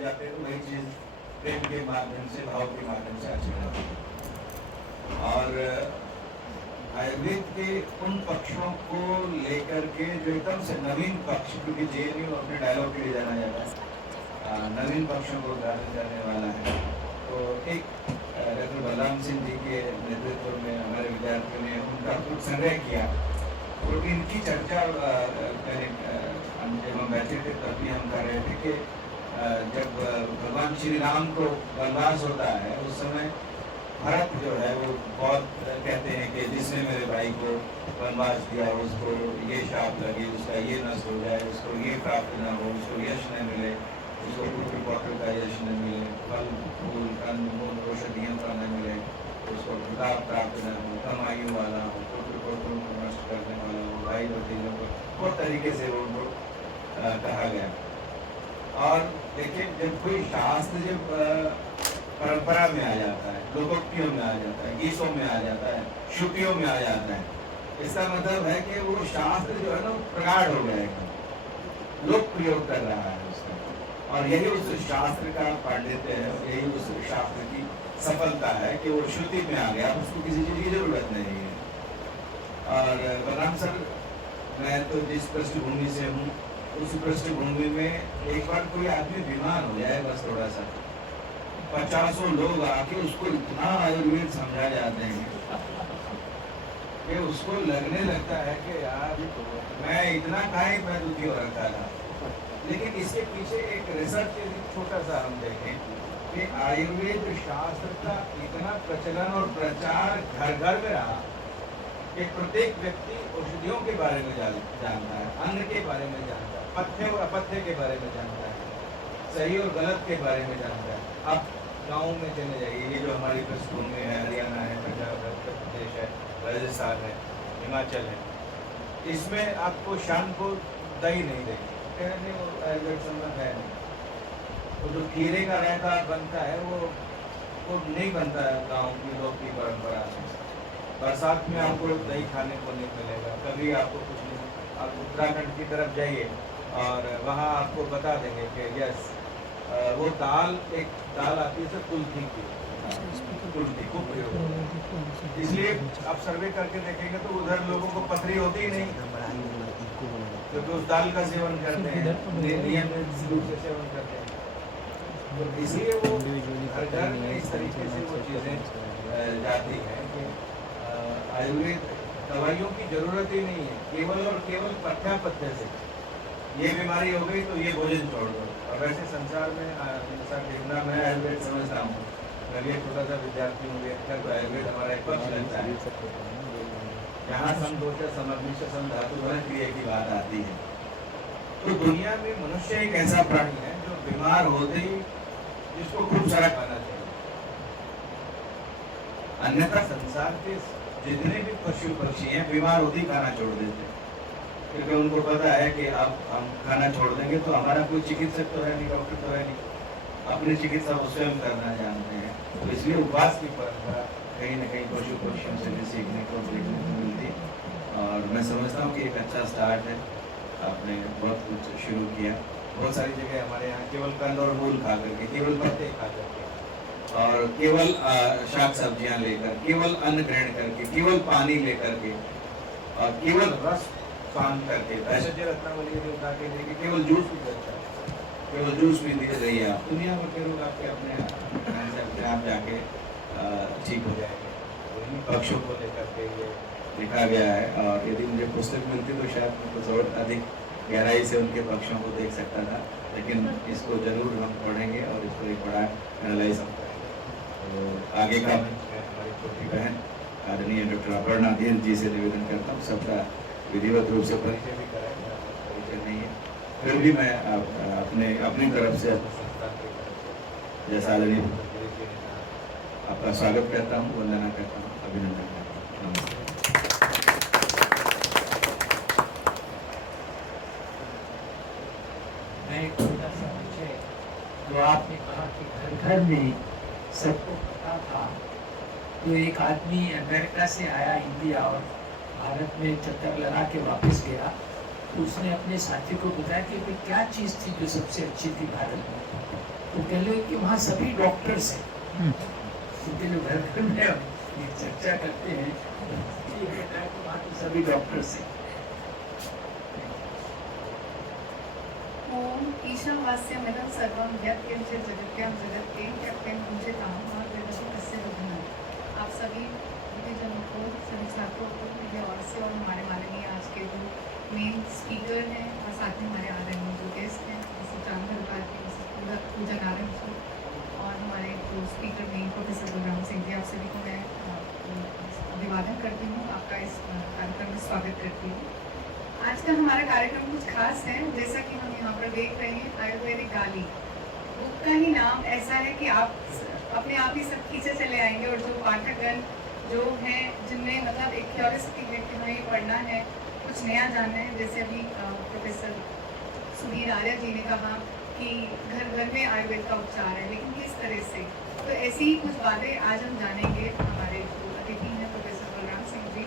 जाते हैं तो वही चीज़ प्रेम के माध्यम से, भाव के माध्यम से अच्छी लगती है। और आयुर्वेद के उन पक्षों को लेकर के जो एकदम से नवीन पक्ष, क्योंकि JNU अपने डायलॉग के लिए जाना जाता है, नवीन पक्षों को उद्घाटन करने वाला है। तो एक डॉक्टर बलराम सिंह जी के नेतृत्व में हमारे विद्यार्थियों ने उनका कुछ संग्रह किया, तो इनकी चर्चा जब हम बैठे थे तब भी हम कर रहे थे कि जब भगवान श्री राम को वनवास होता है उस समय भरत जो है वो बहुत कहते हैं कि जिसने मेरे भाई को वनवास दिया उसको ये शाप लगे, उसका ये नष्ट हो जाए, उसको ये प्राप्त न हो, उसको यश न मिले, उसको पुत्र पौत्र का यश न मिले, फल फूल कंद मूल औषधियों का न मिले, उसको प्रताप प्राप्त न हो, कमाई वाला हो, पुत्र पौत्रों को नष्ट करने वाला हो, भाई भतीजों को, बहुत तरीके से उनको कहा गया। और देखिए जब कोई शास्त्र जब परंपरा में आ जाता है, लोकोक्तियों में आ जाता है, गीतों में आ जाता है, श्रुतियों में आ जाता है, इसका मतलब है कि वो शास्त्र जो है ना प्रगाढ़ हो गया है, लोक प्रयोग कर रहा है उसका, और यही उस शास्त्र का पांडित्य है, यही उस शास्त्र की सफलता है कि वो श्रुति में आ गया, उसको किसी चीज की जरूरत नहीं है। और बलराम सर, मैं तो जिस पृष्ठभूमि से हूँ उस पृष्ठभूमि में एक बार कोई आदमी बीमार हो जाए, बस थोड़ा सा 50 लोग आके उसको इतना आयुर्वेद समझा जाते हैं कि उसको लगने लगता है कि यार मैं इतना काहे मैं दुखी हो रखा था। लेकिन इसके पीछे एक रिसर्च छोटा सा हम देखें कि आयुर्वेद शास्त्र का इतना प्रचलन और प्रचार घर घर में रहा कि प्रत्येक व्यक्ति औषधियों के बारे में जानता है, अन्न के बारे में जानता है, पथ्य और अपथ्य के बारे में जानता है, सही और गलत के बारे में जानता है। अब गाँव में चले जाइए, ये जो हमारी पृष्ठभूमि है, हरियाणा है, पंजाब है, उत्तर प्रदेश है, राजस्थान है, हिमाचल है, इसमें आपको शाम को दही नहीं देंगे, कहने वो आयुर्वेद संबंध है नहीं। वो जो खीरे का रायता बनता है वो नहीं बनता है गाँव की लोग की परंपरा में। बरसात में आपको दही खाने को नहीं मिलेगा, कभी आपको कुछ नहीं। आप उत्तराखंड की तरफ जाइए और वहाँ आपको बता देंगे कि यस वो दाल, एक दाल आती है कुल्थी की, कुल्थी को प्रयोग, इसलिए आप सर्वे करके देखेंगे तो उधर लोगों को पथरी होती ही नहीं, क्योंकि उस दाल का सेवन करते हैं, नियमित रूप से सेवन करते हैं। तो इसलिए वो हर घर में इस तरीके से वो चीज़ें जाती हैं कि आयुर्वेद दवाइयों की जरूरत ही नहीं है, केवल और केवल पथ्यापथ्य से ये बीमारी हो गई तो ये भोजन छोड़ दो। और वैसे संसार में देखना, मैं आयुर्वेद समझता हूँ, मैं भी छोटा सा विद्यार्थी हूँ, तो आयुर्वेद हमारा एक पक्ष लगता है। यहाँ संतोष समग्निश संधातु क्रिया की बात आती है। तो दुनिया में मनुष्य एक ऐसा प्राणी है जो बीमार होते ही जिसको खूब सारा खाना चाहिए, अन्यथा संसार के जितने भी पशु पक्षी हैं बीमार होते ही खाना छोड़ देते हैं, क्योंकि उनको पता है कि अब हम खाना छोड़ देंगे तो हमारा कोई चिकित्सक तो है नहीं, डॉक्टर तो है नहीं, अपनी चिकित्सा वो स्वयं करना जानते हैं। तो इसलिए उपवास की परंपरा कहीं न कहीं पशु पक्षियों से भी सीखने को देखने को मिलती है। और मैं समझता हूँ कि एक अच्छा स्टार्ट है, आपने बहुत कुछ शुरू किया। बहुत सारी जगह हमारे यहाँ केवल कंद और मूल खा करके, केवल पत्ते खा करके, और केवल शाक सब्जियां लेकर, केवल अन्न ग्रहण करके, केवल पानी लेकर के, और केवल रस पान करके, ऐसे रत्नावली जो उठा के लेके केवल जूस भी करता है, केवल जूस भी दे रही है। आप दुनिया भर के लोग आपके अपने आप जाके ठीक हो जाएंगे। तो पक्षों को लेकर के ये लिखा गया है, और यदि मुझे पुस्तक मिलती तो शायद मैं कुछ और अधिक गहराई से उनके पक्षों को देख सकता था, लेकिन इसको जरूर हम पढ़ेंगे और इसको एक बड़ा एनालाइज हम करेंगे। तो आगे का हमारी छोटी बहन आदरणीय डॉक्टर अपर्णा धीर जी से निवेदन करता हूँ, सबका विधिवत रूप से परिचय भी कराएं, परिचय नहीं है, फिर भी मैं अपनी तरफ से जैसा आदरणीय आपका स्वागत करता हूँ, वंदना करता हूँ, अभिनंदन करता हूँ। नमस्ते। तो आपने कहा कि घर घर में सबको पता था। तो एक आदमी अमेरिका से आया इंडिया और भारत में चक्कर लगा के वापस गया, तो उसने अपने साथी को बताया कि भाई क्या चीज़ थी जो सबसे अच्छी थी भारत में। तो कह लो कि वहाँ सभी डॉक्टर्स हैं, क्योंकि जो घर घर में ये चर्चा करते हैं ये कहता है कि वहाँ तो सभी डॉक्टर्स हैं। ओम ईशावास्यमिदं सर्वं यत्किंचित् जगत्यां जगत्ते यत्किं किंचितां मा जगति तस्य विघ्नं। आप सभी जनों को, सभी छात्रों को मेरे ओर से और हमारे माननीय आज के जो मेन स्पीकर हैं और साथ में हमारे आ रहे हैं जो गेस्ट हैं, जैसे चांदर भारती, जैसे पूजा नारायण जी और हमारे जो speaker main professor Balram Singh ji, आप सभी को मैं अभिवादन करती हूँ, आपका इस कार्यक्रम में स्वागत करती हूँ। आज का हमारा कार्यक्रम कुछ खास है, जैसा कि हम यहाँ पर देख रहे हैं आयुर्वेदिक गाली बुक का ही नाम ऐसा है कि आप अपने आप ही सब खींचे चले आएंगे और जो पाठकगण जो हैं जिनमें मतलब एक क्यूरियोसिटी है कि हमें पढ़ना है, कुछ नया जानना है, जैसे अभी प्रोफेसर सुधीर आर्य जी ने कहा कि घर घर में आयुर्वेद का उपचार है, लेकिन किस तरह से, तो ऐसी ही कुछ बातें आज हम जानेंगे। हमारे जो अतिथि हैं प्रोफेसर बलराम सिंह जी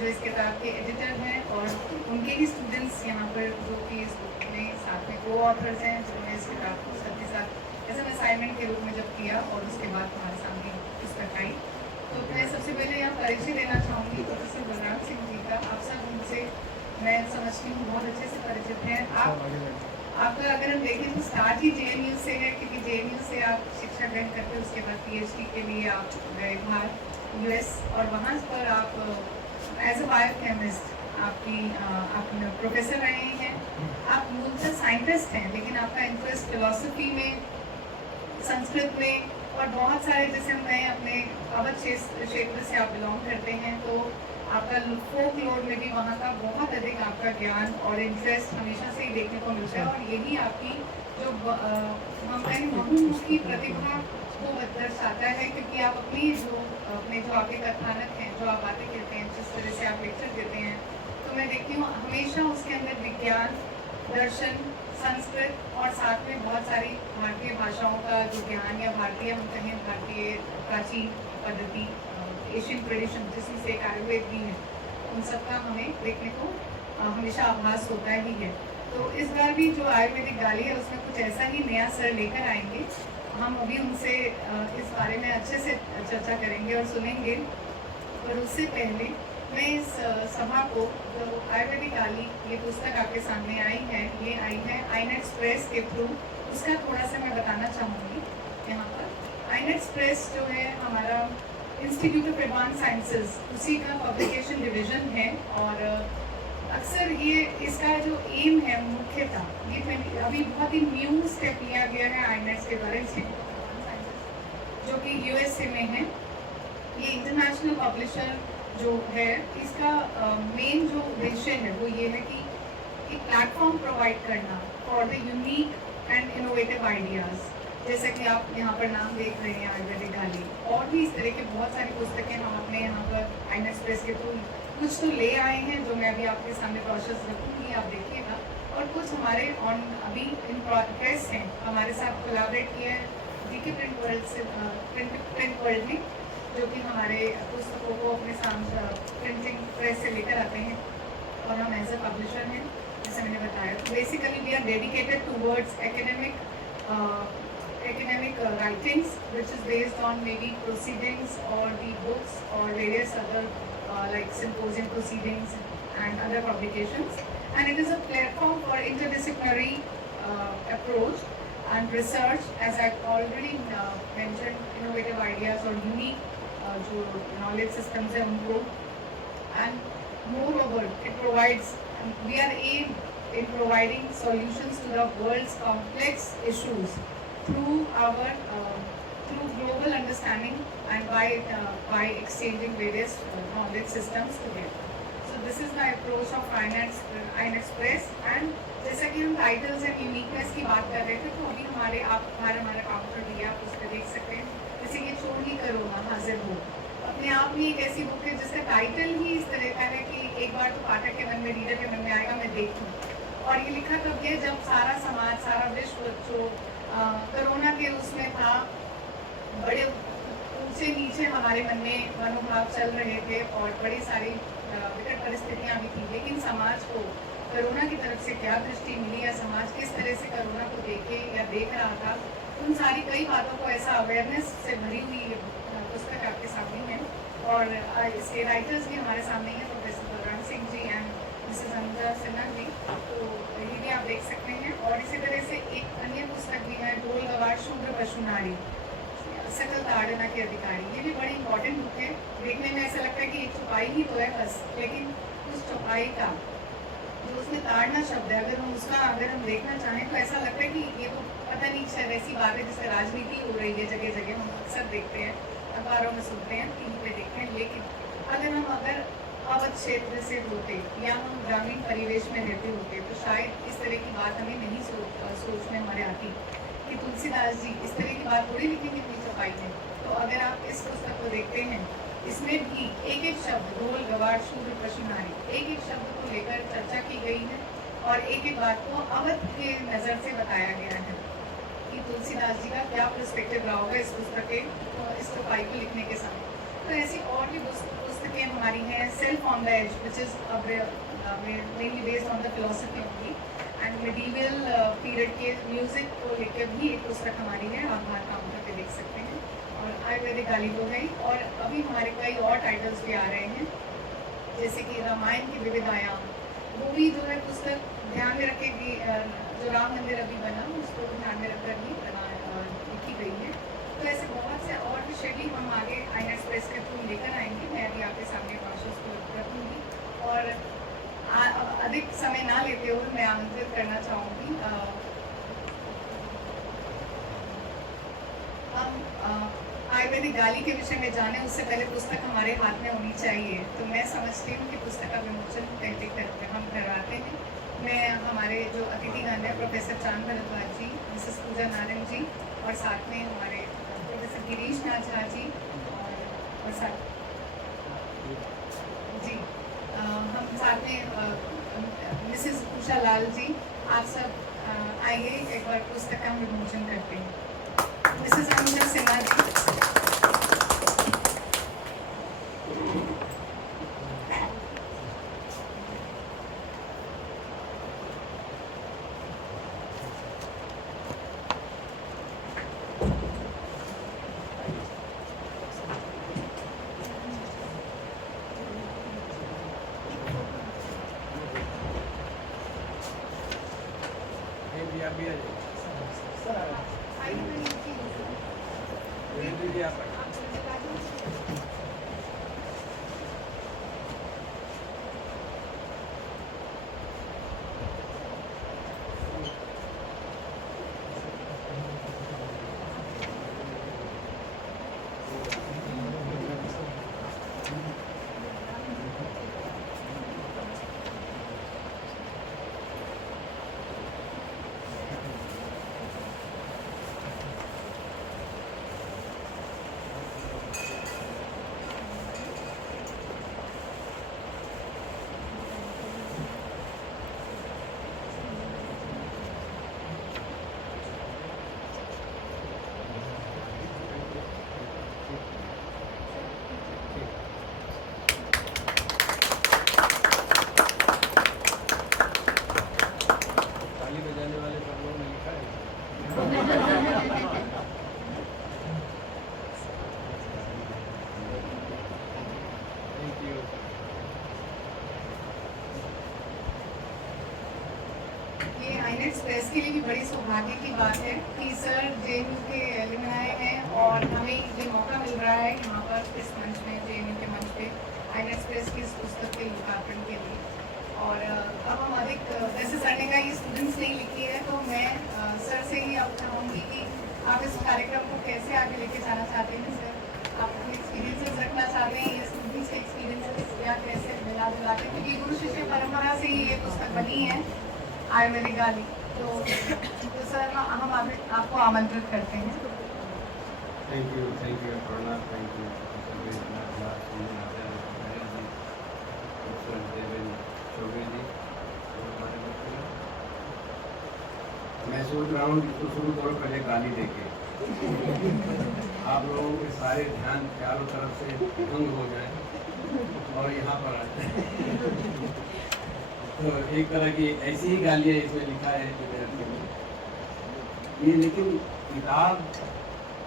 जो इस किताब के एडिटर हैं और उनके ही स्टूडेंट्स यहाँ पर जो कि इस बुक में साथ में को ऑथर्स हैं, जिन्होंने इस किताब को सबके साथ ऐसे असाइनमेंट के रूप में जब किया और उसके बाद हमारे सामने पुस्तक आई। तो मैं सबसे पहले यहाँ परिचय देना चाहूँगी प्रोफेसर बलराम सिंह जी का। आप सब उनसे मैं समझती हूँ बहुत अच्छे से परिचित हैं। आपका अगर हम देखें तो स्टार्ट ही JNU से है, क्योंकि JNU से आप शिक्षा ग्रहण करके उसके बाद PhD के लिए आप गए बाहर US और वहाँ पर आप एज अ बायोकेमिस्ट आप प्रोफेसर रहे हैं। आप मूलतः साइंटिस्ट हैं, लेकिन आपका इंटरेस्ट फिलॉसफी में, संस्कृत में और बहुत सारे, जैसे मैं अपने अवध क्षेत्र से आप बिलोंग करते हैं, तो आपका फोक लोर में भी वहाँ का बहुत अधिक आपका ज्ञान और इंटरेस्ट हमेशा से ही देखने को मिलता है। और यही आपकी जो हम कहें बहुमुखी प्रतिभा को दर्शाता है, क्योंकि आप अपने जो आपके कथानक हैं, जो आप बातें कहते हैं, जिस तरह से आप लेक्चर देते हैं, तो मैं देखती हूँ हमेशा उसके अंदर विज्ञान, दर्शन, संस्कृत और साथ में बहुत सारी भारतीय भाषाओं का जो ज्ञान या भारतीय हम कहें भारतीय प्राचीन पद्धति, एशियन ट्रेडिशन जिसमें से एक आयुर्वेद भी है, उन सब का हमें देखने को हमेशा आभास होता ही है। तो इस बार भी जो आयुर्वेदिक गाली है उसमें कुछ ऐसा ही नया सर लेकर आएंगे। हम अभी उनसे इस बारे में अच्छे से चर्चा करेंगे और सुनेंगे। और उससे पहले मैं इस सभा को, जो आयुर्वेदिक गाली ये पुस्तक आपके सामने आई है, ये आई है iNet Press के थ्रू, उसका थोड़ा सा मैं बताना चाहूँगी यहाँ पर। iNet Press जो है हमारा इंस्टीट्यूट ऑफ एडवांस साइंसेज, उसी का पब्लिकेशन डिवीजन है। और अक्सर ये इसका जो एम है मुख्यतः ये अभी बहुत ही न्यू स्टेप लिया गया है iNet के द्वारा, इंस्टीट्यूट ऑफ एडवांस साइंसेज जो कि USA में है। ये इंटरनेशनल पब्लिशर जो है, इसका मेन जो उद्देश्य है वो ये है कि एक प्लेटफॉर्म प्रोवाइड करना for the unique and innovative ideas. जैसे कि आप यहाँ पर नाम देख रहे हैं आयुर्वेदिक गाली, और भी इस तरह के बहुत सारी पुस्तकें हम अपने यहाँ पर iNet Press के थ्रू कुछ तो ले आए हैं, जो मैं अभी आपके सामने प्रोसेस रखूँगी, आप देखिएगा। और कुछ हमारे ऑन अभी इन प्रोग्रेस हैं, हमारे साथ कोलैबोरेट किया है DK प्रिंट वर्ल्ड से, प्रिंट वर्ल्ड में, जो कि हमारे पुस्तकों को अपने सामने प्रिंटिंग प्रेस से लेकर आते हैं, और हम एज ए पब्लिशर हैं, जैसे मैंने बताया। Basically we are dedicated towards academic writings, which is based on maybe proceedings or the books or various other like symposium proceedings and other publications. And it is a platform for interdisciplinary approach and research, as I already mentioned, innovative ideas or unique जो knowledge systems है उनको, and moreover it provides, we are aimed in providing solutions to the world's complex issues through our through global understanding and by exchanging various knowledge systems together. So this is my approach of iNet Press. And जैसा कि हम titles and uniqueness की बात कर रहे थे, तो अभी हमारा काउंटर दिया, आप उस पर देख सकते हैं, जैसे कि छोड़ ही करो ना हाजिर हो, अपने आप में एक ऐसी बुक है जिसका टाइटल ही इस तरह का है कि एक बार तो पाठक के मन में, रीडर के मन में आएगा, मैं देखूँ। और ये लिखा कब गया, जब सारा समाज, सारा विश्व जो कोरोना के उसमें था, बड़े ऊंचे नीचे हमारे मन में मनोभाव चल रहे थे और बड़ी सारी विकट परिस्थितियाँ भी थी, लेकिन समाज को कोरोना की तरफ से क्या दृष्टि मिली या समाज किस तरह से कोरोना को देखे या देख रहा था, उन सारी कई बातों को ऐसा अवेयरनेस से भरी हुई पुस्तक आपके सामने है। और इसके राइटर्स भी हमारे सामने हैं, professor Balram Singh ji and Mrs Anuja Sinha ji, तो ये भी आप देख सकते हैं। और इसी तरह से एक अन्य पुस्तक भी है, ढोल गवार शूद्र पशु नारी, सकल ताड़ना के अधिकारी। ये भी बड़ी इंपॉर्टेंट बुक है। देखने में ऐसा लगता है कि एक चौपाई ही तो है बस, लेकिन उस चौपाई का जो उसमें ताड़ना शब्द है, अगर हम देखना चाहें तो ऐसा लगता है कि ये तो पता नहीं शायद ऐसी बात है जिससे राजनीति हो रही है जगह जगह, हम अक्सर देखते हैं, अखबारों में सुनते हैं, टीवी पे देखते हैं। लेकिन अगर अवध क्षेत्र से होते या हम ग्रामीण परिवेश में रहते होते तो शायद इस तरह की बात हमें नहीं सोच में हमारे आती कि तुलसीदास जी इस तरह की बात थोड़ी लिखेंगे अपनी चौपाई में। तो अगर आप इस पुस्तक को देखते हैं, इसमें भी एक एक शब्द, ढोल गवार शूद्र पशु नारी, एक एक शब्द को लेकर चर्चा की गई है और एक एक बात को अवध के नज़र से बताया गया है कि तुलसीदास जी का क्या पर्सपेक्टिव रहा होगा इस पुस्तक के, इस चौपाई को लिखने के समय। तो ऐसी और भी पुस्तकें हमारी हैं। Self on the edge, which is mainly based on the philosophy only, and medieval period के म्यूज़िक को लेकर भी एक पुस्तक हमारी है, आप बाहर काउंटर पे देख सकते हैं। और आयुर्वेदिक गाली हो गई, और अभी हमारे कई और टाइटल्स भी आ रहे हैं, जैसे कि रामायण की विविध आयाम, वो भी जो है पुस्तक ध्यान में रखे कि जो राम मंदिर अभी बना उसको ध्यान में रखकर ही लिखी गई है। तो ऐसे बहुत से और विषय भी हम आगे आईनेट्स प्रेस के थ्रू लेकर आएंगे। मैं अभी आपके सामने ब्रोशर्स को रखूँगी और अधिक समय ना लेते हुए मैं आमंत्रित करना चाहूँगी हम आयुर्वेदिक गाली के विषय में जाने उससे पहले पुस्तक हमारे हाथ में होनी चाहिए। तो मैं समझती हूँ कि पुस्तक का विमोचन पहले हम करवाते हैं। मैं हमारे जो अतिथिगण हैं, प्रोफेसर चांद भरद्वाज जी, मिसेस पूजा नारायण जी, और साथ में हमारे प्रोफेसर गिरीश नाथ झा जी और साथ जी हम साथ में मिसेस उषा लाल जी, आप सब आइए एक बार पुस्तक का हम विमोचन करते हैं। मिसेस अनुजा सिन्हा जी। आईनेट्स प्रेस के लिए भी बड़ी सौभाग्य की बात है कि सर जेएनयू के एलुमनाई हैं और हमें ये मौका मिल रहा है यहाँ पर इस मंच में, जेएनयू के मंच पे आईनेट्स प्रेस की इस पुस्तक के लोकार्पण के लिए। और अब हम अधिक, वैसे सर ने कहा ये स्टूडेंट्स नहीं लिखी है, तो मैं सर से ही अब चाहूँगी कि आप इस कार्यक्रम को कैसे आगे लेके जाना चाहते हैं सर? आप अपने एक्सपीरियंसेस रखना चाहते हैं, ये स्टूडेंट्स के एक्सपीरियंसेस या कैसे मिला जुला के, क्योंकि गुरु शिष्य परंपरा से ही ये पुस्तक बनी है आयुर्वेदिक गाली। तो सर हम आपको आमंत्रित करते हैं। Thank you Aparna, thank you मैं सोच रहा हूँ इसको शुरू करो पहले गाली देके आप लोगों के सारे ध्यान चारों तरफ से भंग हो जाए और यहाँ पर आ जाए। तो एक तरह की ऐसी ही गालियाँ इसमें लिखा है विद्यार्थियों में ये। लेकिन किताब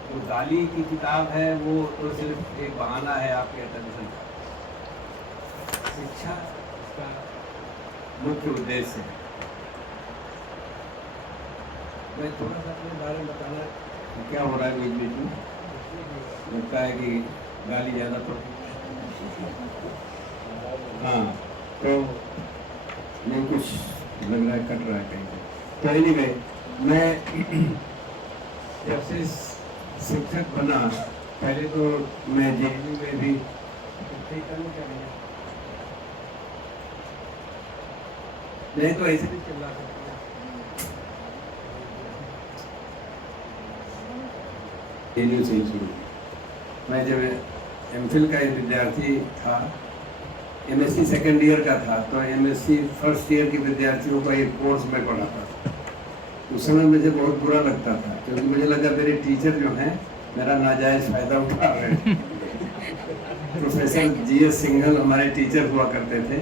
जो गाली की किताब है वो तो सिर्फ एक बहाना है आपके अटेंशन का। शिक्षा इसका मुख्य उद्देश्य है। मैं थोड़ा सा अपने बारे में बताना क्या हो रहा है बीच बीच में, लगता है कि गाली ज़्यादा पड़ती है। हाँ तो नहीं कुछ लग रहा है कट रहा है कहीं पे। तो एनीवे मैं जब से शिक्षक बना पहले तो मैं जेएनयू में भी नहीं तो ऐसे भी चल रहा था। जेएनयू से ही शुरू। मैं जब एमफिल का एक विद्यार्थी था, एमएससी सेकेंड ईयर का था, तो एमएससी फर्स्ट ईयर के विद्यार्थियों का एक कोर्स में पढ़ाता था। उस समय मुझे बहुत बुरा लगता था क्योंकि मुझे लगा मेरे टीचर जो हैं मेरा नाजायज फायदा उठा रहे हैं। प्रोफेसर जीएस सिंघल हमारे टीचर हुआ करते थे,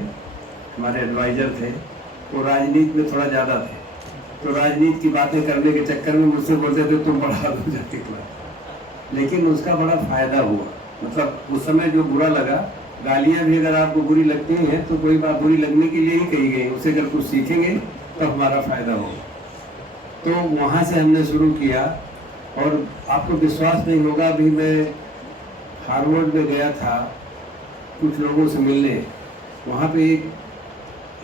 हमारे एडवाइजर थे। वो राजनीति में थोड़ा ज़्यादा थे, तो राजनीति की बातें करने के चक्कर में मुझसे बोलते थे तुम पढ़ा दो जाके क्लास। लेकिन उसका बड़ा फायदा हुआ, मतलब उस समय जो बुरा लगा, गालियाँ भी अगर आपको बुरी लगती हैं तो कोई बात बुरी लगने के लिए ही कही गई, उससे अगर कुछ सीखेंगे तो हमारा फायदा होगा। तो वहाँ से हमने शुरू किया और आपको विश्वास नहीं होगा, अभी मैं हार्वर्ड में गया था कुछ लोगों से मिलने। वहाँ पे एक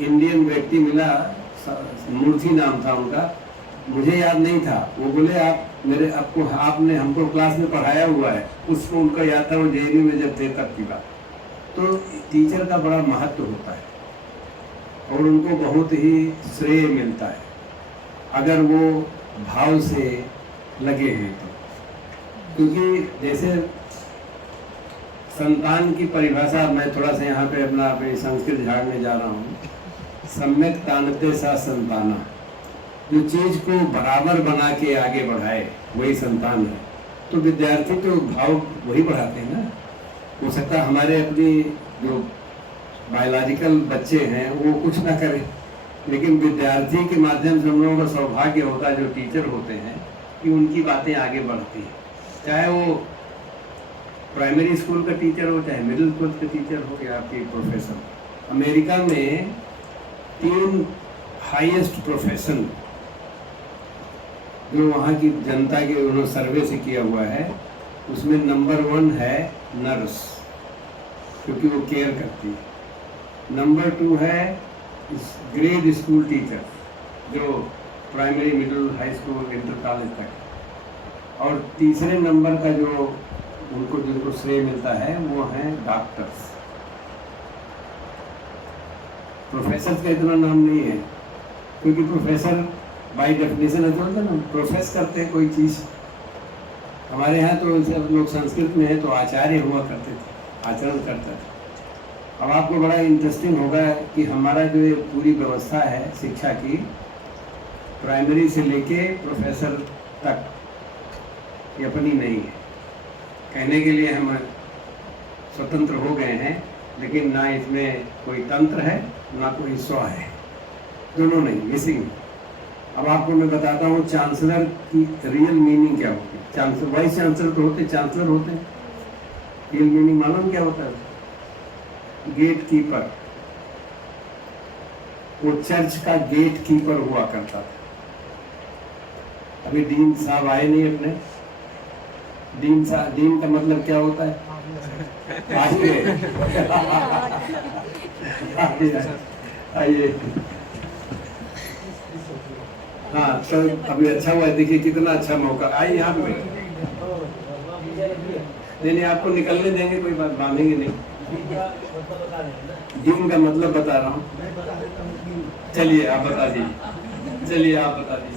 इंडियन व्यक्ति मिला, मूर्ति नाम था उनका, मुझे याद नहीं था। वो बोले आपने हमको क्लास में पढ़ाया हुआ है। उसको उनका याद था, वो जेएनयू में जब थे तब की बात। तो टीचर का बड़ा महत्व होता है और उनको बहुत ही श्रेय मिलता है अगर वो भाव से लगे हैं तो। क्योंकि जैसे संतान की परिभाषा, मैं थोड़ा सा यहाँ पे अपनी संस्कृत झाड़ने जा रहा हूँ। सम्यक तानते सा संताना, जो चीज को बराबर बना के आगे बढ़ाए वही संतान है। तो विद्यार्थी तो भाव वही बढ़ाते हैं ना। हो सकता है हमारे अपनी जो बायोलॉजिकल बच्चे हैं वो कुछ ना करें, लेकिन विद्यार्थी के माध्यम से हम लोगों का सौभाग्य होता है जो टीचर होते हैं कि उनकी बातें आगे बढ़ती हैं। चाहे वो प्राइमरी स्कूल का टीचर हो, चाहे मिडिल स्कूल का टीचर हो या आपके प्रोफेसर। अमेरिका में 3 हाईएस्ट प्रोफेशन जो वहाँ की जनता के उन्होंने सर्वे से किया हुआ है, उसमें नंबर 1 है नर्स, क्योंकि वो केयर करती है। नंबर 2 है ग्रेड स्कूल टीचर, जो primary, middle, high school, inter college तक। और तीसरे नंबर का जो जिनको श्रेय मिलता है वो है डॉक्टर्स। प्रोफेसर का इतना नाम नहीं है, क्योंकि प्रोफेसर बाय डेफिनेशन है तो ना प्रोफेस करते हैं कोई चीज़। हमारे यहाँ तो सब लोग संस्कृत में है तो आचार्य हुआ करते थे, आचरण करता था। अब आपको बड़ा इंटरेस्टिंग होगा कि हमारा जो ये पूरी व्यवस्था है शिक्षा की, प्राइमरी से लेके प्रोफेसर तक, ये अपनी नहीं है। कहने के लिए हम स्वतंत्र हो गए हैं, लेकिन ना इसमें कोई तंत्र है ना कोई स्व है, दोनों नहीं, मिसिंग। अब आपको मैं बताता हूँ चांसलर की रियल मीनिंग क्या होती है। चांसलर, वाइस चांसलर तो होते, चांसलर होते हैं। रियल मीनिंग मालूम क्या होता है? Gatekeeper. वो चर्च का गेट कीपर हुआ करता था। अभी डीन साहब आए नहीं अपने। डीन का मतलब क्या होता है? आइए। हाँ तो अभी अच्छा हुआ, देखिए कितना अच्छा मौका। आइए यहाँ पे। नहीं आपको निकलने देंगे, कोई बात, बांधेंगे नहीं। डीन का मतलब बता रहा हूँ। चलिए आप बता दीजिए। चलिए आप बता दीजिए।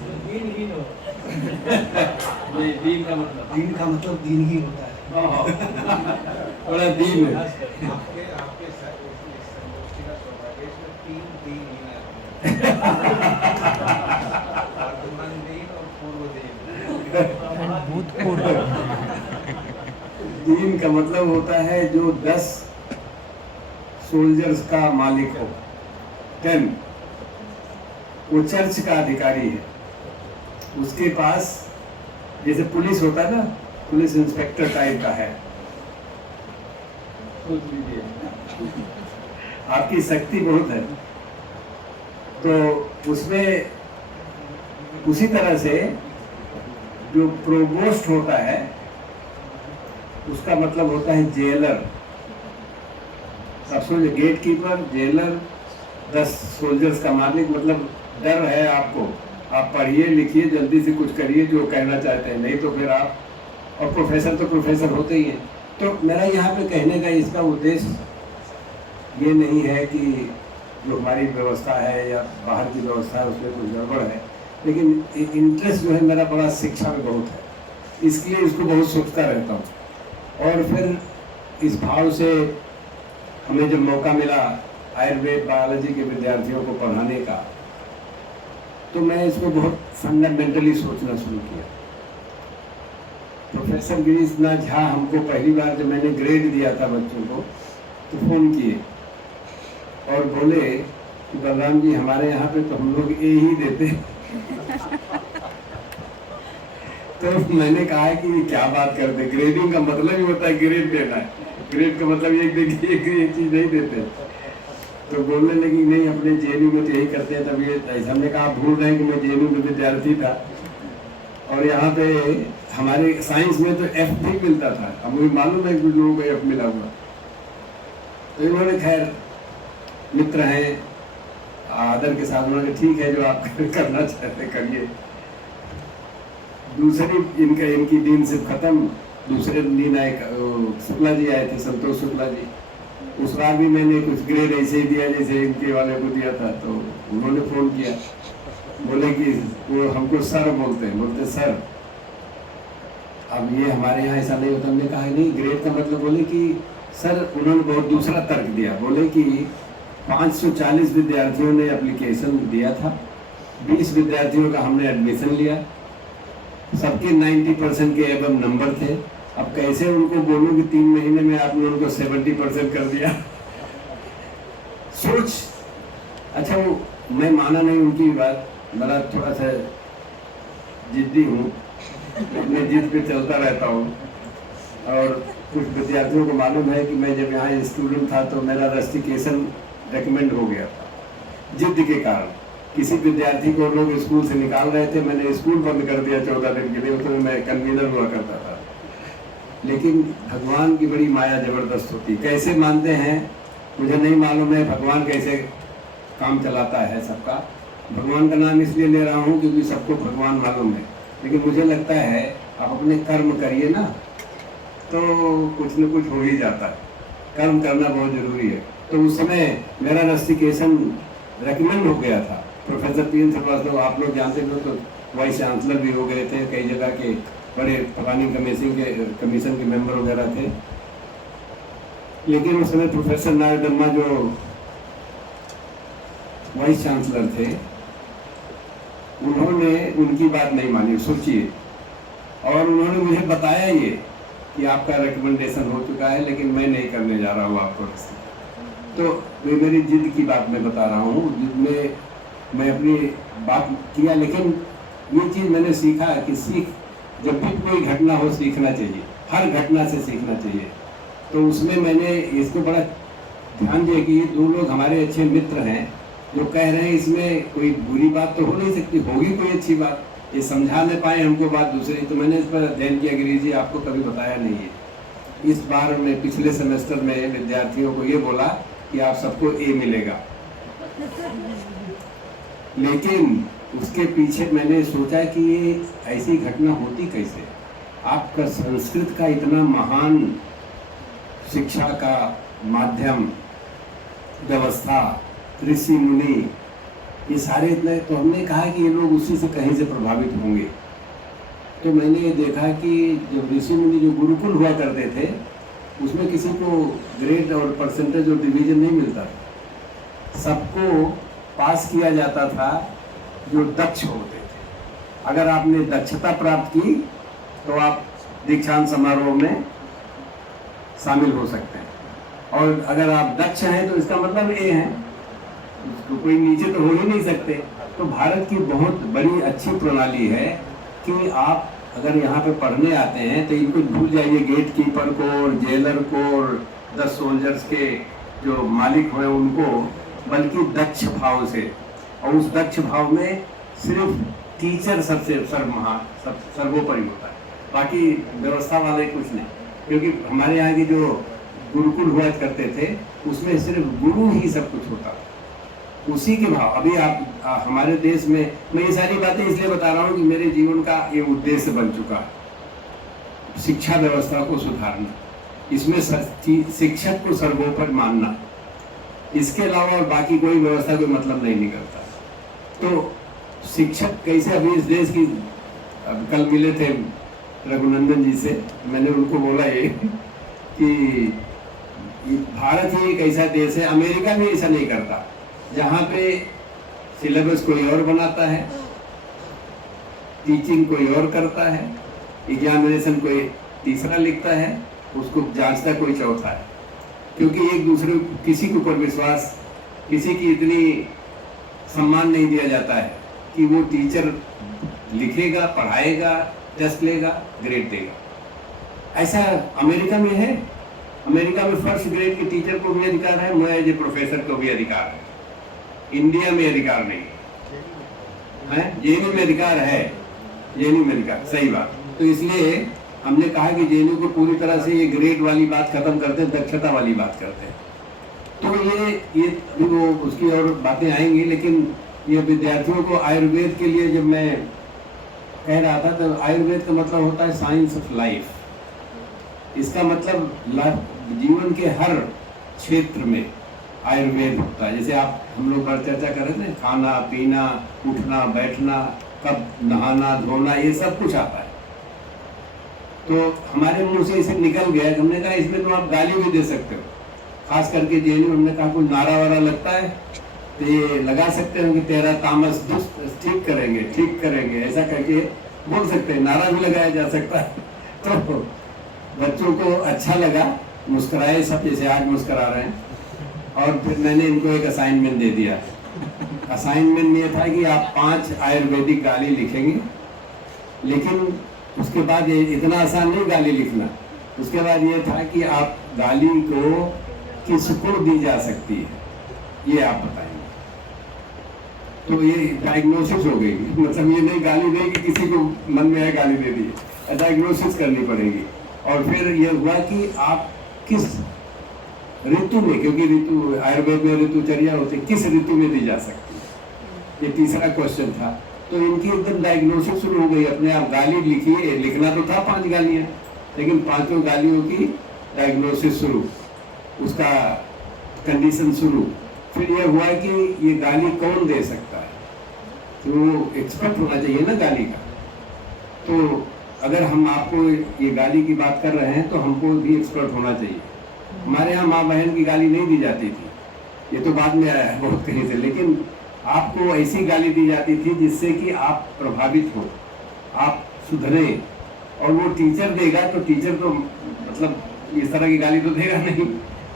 दीन का मतलब दीन ही होता है। बड़ा दीन है। आपके संगोष्ठी का सौभाग्य इसमें 3 दीन ही वर्तमान दीन और पूर्व दीन। दीन का मतलब होता है जो 10 सोल्जर्स का मालिक हो, 10 वो चर्च का अधिकारी है, उसके पास जैसे पुलिस होता है ना, पुलिस इंस्पेक्टर टाइप का है, सोच लीजिए आपकी शक्ति बहुत है। तो उसमें उसी तरह से जो प्रोवोस्ट होता है उसका मतलब होता है जेलर। अब सोचिए, गेट कीपर, जेलर, 10 सोल्जर्स का मालिक, मतलब डर है आपको, आप पढ़िए लिखिए जल्दी से कुछ करिए जो कहना चाहते हैं, नहीं तो फिर आप, और प्रोफेसर तो प्रोफेसर होते ही हैं। तो मेरा यहाँ पे कहने का इसका उद्देश्य ये नहीं है कि जो हमारी व्यवस्था है या बाहर की व्यवस्था है उसमें कुछ गड़बड़ है, लेकिन इंटरेस्ट जो है मेरा बड़ा शिक्षा में बहुत है, इसलिए इसको बहुत सोचता रहता हूँ। और फिर इस भाव से हमें जब मौका मिला आयुर्वेद बायोलॉजी के विद्यार्थियों को पढ़ाने का, तो मैं इसको बहुत फंडामेंटली सोचना शुरू किया। प्रोफेसर गिरीशनाथ झा हमको पहली बार जब मैंने ग्रेड दिया था बच्चों को, तो फ़ोन किए और बोले कि बलराम जी, हमारे यहाँ पे तो हम लोग ए ही देते तो मैंने कहा कि क्या बात करते, ग्रेडिंग का मतलब ही होता है ग्रेड देना है, ग्रेड का मतलब ये चीज़ नहीं देते। तो बोलने लगी नहीं, अपने जेएनयू में तो यही करते हैं। तब ये ऐसा, हमने कहा भूल रहे कि मैं जेएनयू में विद्यार्थी था और यहाँ पे हमारे साइंस में तो एफ भी मिलता था। अब मुझे मालूम है कुछ लोगों को एफ मिला हुआ। तो इन्होंने खैर मित्र हैं, आदर के साथ उन्होंने ठीक है जो आप करना चाहते करिए। दूसरी इनकी डीन सिर्फ खत्म, दूसरे डीन आए शुक्ला जी आए थे, संतोष शुक्ला जी। उस बार भी मैंने कुछ ग्रेड ऐसे ही दिया जैसे इनके वाले को दिया था। तो उन्होंने फ़ोन किया, बोले कि वो हमको सर बोलते सर, अब ये हमारे यहाँ ऐसा नहीं होता। हमने कहा नहीं, ग्रेड का मतलब, बोले कि सर, उन्होंने बहुत दूसरा तर्क दिया। बोले कि 540 विद्यार्थियों ने एप्लीकेशन दिया था, 20 विद्यार्थियों का हमने एडमिशन लिया, सबके 90% के एबव नंबर थे। अब कैसे उनको बोलूं कि 3 महीने में आपने उनको 70% कर दिया। सोच, अच्छा वो मैं माना नहीं उनकी बात, मेरा थोड़ा सा जिद्दी हूँ, अपने जिद पे चलता रहता हूँ। और कुछ विद्यार्थियों को मालूम है कि मैं जब यहाँ स्टूडेंट था तो मेरा रस्टिकेशन रेकमेंड हो गया था जिद के कारण। किसी विद्यार्थी को लोग स्कूल से निकाल रहे थे, मैंने स्कूल बंद कर दिया 14 दिन के लिए, उसमें मैं कन्वीनर हुआ करता था। लेकिन भगवान की बड़ी माया जबरदस्त होती, कैसे मानते हैं मुझे नहीं मालूम है, भगवान कैसे काम चलाता है सबका। भगवान का नाम इसलिए ले रहा हूँ क्योंकि सबको भगवान मालूम है, लेकिन मुझे लगता है आप अपने कर्म करिए ना तो कुछ न कुछ हो ही जाता है। कर्म करना बहुत जरूरी है। तो उस समय मेरा रस्टिकेशन रेकमेंड हो गया था। प्रोफेसर पीएन श्रीवास्तव, आप लोग जानते हो, तो वाइस चांसलर भी हो गए थे, कई जगह के बड़े प्लानिंग कमीशन के मेंबर वगैरह थे। लेकिन उस समय प्रोफेसर नारदम्मा जो वाइस चांसलर थे, उन्होंने उनकी बात नहीं मानी, सोचिए। और उन्होंने मुझे बताया ये कि आपका रिकमेंडेशन हो चुका है, लेकिन मैं नहीं करने जा रहा हूँ आपको। तो वे मेरी जिद की बात मैं बता रहा हूँ, जिसमें मैं अपनी बात किया। लेकिन ये चीज़ मैंने सीखा कि जब भी कोई घटना हो सीखना चाहिए, हर घटना से सीखना चाहिए। तो उसमें मैंने इसको बड़ा ध्यान दिया कि ये 2 लोग हमारे अच्छे मित्र हैं जो कह रहे हैं, इसमें कोई बुरी बात तो हो नहीं सकती, होगी कोई अच्छी बात, ये समझा नहीं पाए हमको बात दूसरी। तो मैंने इस पर अध्ययन किया। गिरीश जी, आपको कभी बताया नहीं है। इस बार मैं पिछले सेमेस्टर में विद्यार्थियों को ये बोला कि आप सबको ए मिलेगा, लेकिन उसके पीछे मैंने सोचा कि ये ऐसी घटना होती कैसे। आपका संस्कृत का इतना महान शिक्षा का माध्यम, व्यवस्था, ऋषि मुनि, ये सारे इतने, तो हमने कहा कि ये लोग उसी से कहीं से प्रभावित होंगे। तो मैंने ये देखा कि जब ऋषि मुनि जो गुरुकुल हुआ करते थे, उसमें किसी को ग्रेड और परसेंटेज और डिवीजन नहीं मिलता, सबको पास किया जाता था जो दक्ष होते थे। अगर आपने दक्षता प्राप्त की तो आप दीक्षांत समारोह में शामिल हो सकते हैं, और अगर आप दक्ष हैं तो इसका मतलब ए है, तो कोई नीचे तो हो ही नहीं सकते। तो भारत की बहुत बड़ी अच्छी प्रणाली है कि आप अगर यहाँ पे पढ़ने आते हैं तो इनको भूल जाइए गेट कीपर को और जेलर को और 10 सोल्जर्स के जो मालिक हैं उनको, बल्कि दक्ष भाव से, और उस दक्ष भाव में सिर्फ टीचर सबसे सर्वोपरि होता है, बाकी व्यवस्था वाले कुछ नहीं। क्योंकि हमारे यहाँ की जो गुरुकुल हुआ करते थे उसमें सिर्फ गुरु ही सब कुछ होता था, उसी के भाव। अभी आप हमारे देश में, मैं ये सारी बातें इसलिए बता रहा हूँ कि मेरे जीवन का ये उद्देश्य बन चुका है, शिक्षा व्यवस्था को सुधारना, इसमें शिक्षक को सर्वोपरि मानना, इसके अलावा और बाकी कोई व्यवस्था कोई मतलब नहीं निकलता। तो शिक्षक कैसे, अभी इस देश की, कल मिले थे रघुनंदन जी से, मैंने उनको बोला ये कि भारत ही एक ऐसा देश है, अमेरिका भी ऐसा नहीं करता, जहाँ पे सिलेबस कोई और बनाता है, टीचिंग कोई और करता है, एग्जामिनेशन कोई तीसरा लिखता है, उसको जांचता कोई चौथा है। क्योंकि एक दूसरे किसी के ऊपर विश्वास, किसी की इतनी सम्मान नहीं दिया जाता है कि वो टीचर लिखेगा, पढ़ाएगा, टेस्ट लेगा, ग्रेड देगा। ऐसा अमेरिका में है। अमेरिका में फर्स्ट ग्रेड के टीचर को भी अधिकार है, मैं एज ए प्रोफेसर को भी अधिकार है। इंडिया में अधिकार नहीं है, जेएनयू में अधिकार है, जेएनयू में अधिकार, सही बात। तो इसलिए हमने कहा कि जेएनयू को पूरी तरह से ये ग्रेड वाली बात खत्म करते हैं, दक्षता वाली बात करते हैं। तो ये वो उसकी और बातें आएंगी, लेकिन ये विद्यार्थियों को आयुर्वेद के लिए जब मैं कह रहा था, तो आयुर्वेद का मतलब होता है साइंस ऑफ लाइफ। इसका मतलब जीवन के हर क्षेत्र में आयुर्वेद होता है। जैसे हम लोग पर चर्चा कर रहे थे, खाना पीना, उठना बैठना, कब नहाना धोना, ये सब कुछ आता है। तो हमारे मुंह से इसे निकल गया, हमने कहा इसमें तो आप गाली भी दे सकते हो, खास करके जेएनयू। हमने कहा कोई नारा वारा लगता है तो ये लगा सकते हो कि तेरा तामस दुष्ट ठीक करेंगे, ऐसा करके बोल सकते हैं, नारा भी लगाया जा सकता है। तो बच्चों को अच्छा लगा, मुस्कुराए सब, जैसे आज मुस्कुरा रहे हैं। और फिर मैंने इनको एक असाइनमेंट दे दिया। असाइनमेंट ये था कि आप 5 आयुर्वेदिक गाली लिखेंगे, लेकिन उसके बाद ये इतना आसान नहीं गाली लिखना। उसके बाद ये था कि आप गाली को किसको दी जा सकती है, ये आप बताएंगे। तो ये डायग्नोसिस हो गई, मतलब ये नहीं गाली नहीं कि किसी को मन में है गाली दे दी, डायग्नोसिस करनी पड़ेगी। और फिर ये हुआ कि आप किस ऋतु में, क्योंकि ऋतु आयुर्वेद में ऋतुचर्या होती है, किस ऋतु में दी जा सकती है, ये तीसरा क्वेश्चन था। तो इनकी एकदम डायग्नोसिस शुरू हो गई, अपने आप गाली लिखिए, लिखना तो था 5 गालियाँ, लेकिन 5 गालियों की डायग्नोसिस शुरू, उसका कंडीशन शुरू। फिर यह हुआ कि ये गाली कौन दे सकता है, तो वो एक्सपर्ट होना चाहिए ना गाली का। तो अगर हम आपको ये गाली की बात कर रहे हैं तो हमको भी एक्सपर्ट होना चाहिए। हमारे यहाँ माँ बहन की गाली नहीं दी जाती थी, ये तो बाद में आया है बहुत कहीं से, लेकिन आपको ऐसी गाली दी जाती थी जिससे कि आप प्रभावित हो, आप सुधरें। और वो टीचर देगा तो टीचर तो मतलब इस तरह की गाली तो देगा नहीं,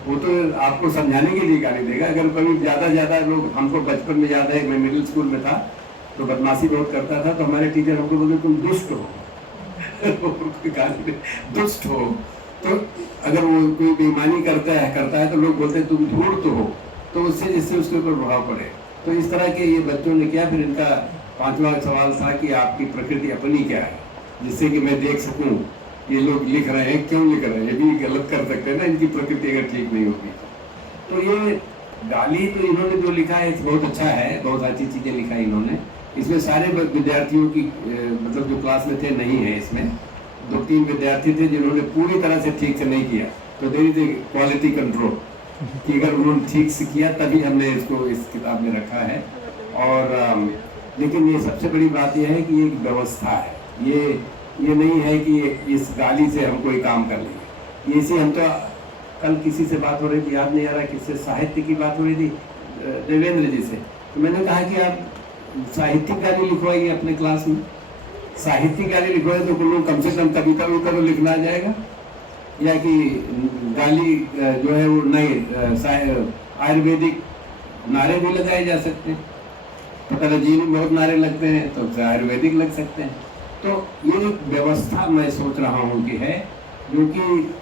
वो तो आपको समझाने के लिए गाली देगा। अगर कभी ज़्यादा लोग, हमको बचपन में याद है, मैं मिडिल स्कूल में था तो बदमाशी बहुत करता था, तो हमारे टीचर हमको बोलते तुम दुष्ट हो गाली दुष्ट हो। तो अगर वो कोई बेईमानी करता है तो लोग बोलते हैं तुम धूर्त हो, तो उससे जिससे उसके ऊपर प्रभाव पड़े। तो इस तरह के ये बच्चों ने किया। फिर इनका 5वां सवाल था कि आपकी प्रकृति अपनी क्या है, जिससे कि मैं देख सकूं ये लोग लिख रहे हैं क्यों लिख रहे हैं, ये भी गलत कर सकते हैं ना, इनकी प्रकृति अगर ठीक नहीं होगी। तो ये गाली तो इन्होंने जो लिखा है बहुत अच्छा है, बहुत अच्छी चीज़ें लिखा है इन्होंने। इसमें सारे विद्यार्थियों की मतलब जो क्लास में थे नहीं है, इसमें 2-3 विद्यार्थी थे जिन्होंने पूरी तरह से ठीक से नहीं किया। तो there is a quality control कि अगर उन्होंने ठीक से किया तभी हमने इसको इस किताब में रखा है। और लेकिन ये सबसे बड़ी बात यह है कि ये एक व्यवस्था है, ये नहीं है कि इस गाली से हम कोई काम कर लेंगे। ये इसे हम तो कल किसी से बात हो रही थी, याद नहीं आ रहा किससे, साहित्य की बात हो रही थी देवेंद्र जी से। तो मैंने कहा कि आप साहित्यिक गाली लिखवाइए अपने क्लास में, साहित्यिक गाली लिखवाए तो लोग कम से कम कविता विविता तो लिखना आ जाएगा, या कि गाली जो है वो नहीं आयुर्वेदिक नारे भी लगाए जा सकते हैं। पैथोलॉजी में बहुत नारे लगते हैं तो फिर आयुर्वेदिक लग सकते हैं। तो ये एक व्यवस्था मैं सोच रहा हूँ कि है, जो कि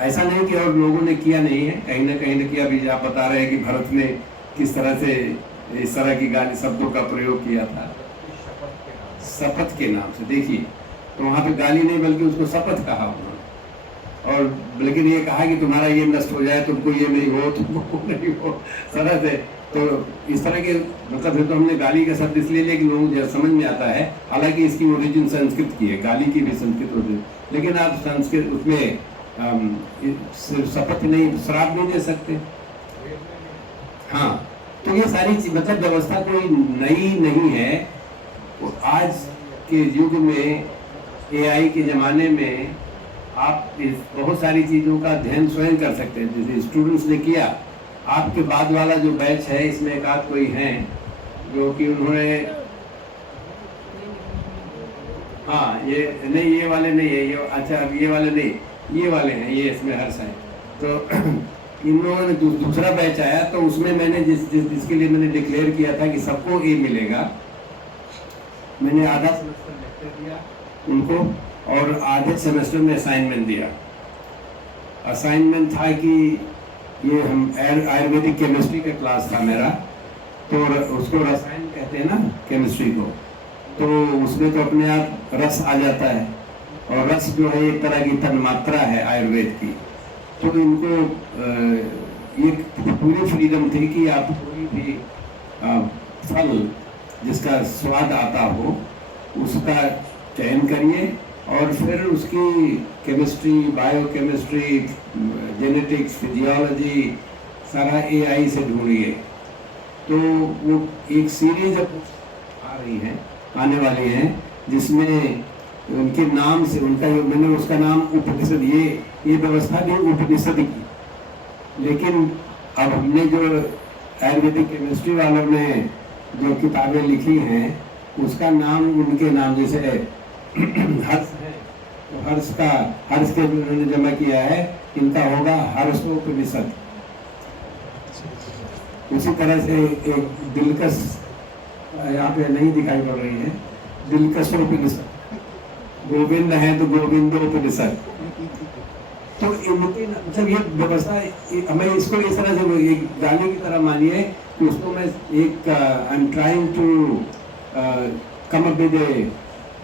ऐसा नहीं कि और लोगों ने किया नहीं है, कहीं ना किया भी। आप बता रहे हैं कि भरत ने किस तरह से इस तरह की गाली शब्दों का प्रयोग किया था, शपथ के नाम से। देखिए, तो वहाँ पे गाली नहीं बल्कि उसको शपथ कहा उन्होंने, और लेकिन ये कहा कि तुम्हारा ये नष्ट हो जाए, तुमको ये नहीं हो, तुमको वो नहीं हो, सरह से। तो इस तरह के मतलब फिर तो हमने गाली का शब्द इसलिए लिया कि लोगों को समझ में आता है, हालांकि इसकी ओरिजिन संस्कृत की है, गाली की भी संस्कृत ओरिजिन। लेकिन आप संस्कृत उसमें सिर्फ शपथ नहीं, श्राप नहीं दे सकते। हाँ, तो ये सारी चीज मतलब व्यवस्था कोई नई नहीं है। तो आज के युग में, एआई के ज़माने में, आप इस बहुत सारी चीज़ों का अध्ययन स्वयं कर सकते हैं, जैसे स्टूडेंट्स ने किया। आपके बाद वाला जो बैच है, इसमें एक आध कोई हैं जो कि उन्होंने, हाँ ये नहीं, ये वाले नहीं है, ये अच्छा ये वाले नहीं, ये वाले हैं, ये इसमें हर्ष है। तो इन लोगों ने दूसरा बैच आया, तो उसमें मैंने जिसके लिए मैंने डिक्लेयर किया था कि सबको ए मिलेगा, मैंने आधा सेमेस्टर लेक्चर दिया उनको और आधे सेमेस्टर में असाइनमेंट दिया। असाइनमेंट था कि ये हम आयुर्वेदिक केमिस्ट्री का क्लास था मेरा, तो उसको रसायन कहते हैं ना केमिस्ट्री को, तो उसमें तो अपने आप रस आ जाता है, और रस जो है एक तरह की तन्मात्रा है आयुर्वेद की। तो इनको ये पूरी फ्रीडम थी कि आप कोई भी फल जिसका स्वाद आता हो उसका चयन करिए, और फिर उसकी केमिस्ट्री, बायोकेमिस्ट्री, जेनेटिक्स, फिजियोलॉजी सारा एआई से ढूंढिए। तो वो एक सीरीज आ रही है, आने वाली है, जिसमें उनके नाम से उनका, मैंने उसका नाम उपनिषद, ये व्यवस्था भी उपनिषद की। लेकिन अब हमने जो आयुर्वेदिक केमिस्ट्री वालों ने जो किताबें लिखी हैं, उसका नाम उनके नाम, जैसे हर्ष है तो हर्ष के उन्होंने जमा किया है, इनका होगा हर्षोपनिषद। उसी तरह से एक दिलकश यहाँ पे नहीं दिखाई पड़ रही है, दिलकशोपनिषद, गोविंद है तो गोविंदोपनिषद। तो इनकी मतलब ये व्यवस्था, हमें इसको इस तरह से एक गाली की तरह मानिए कि उसको मैं एक I am trying to come up with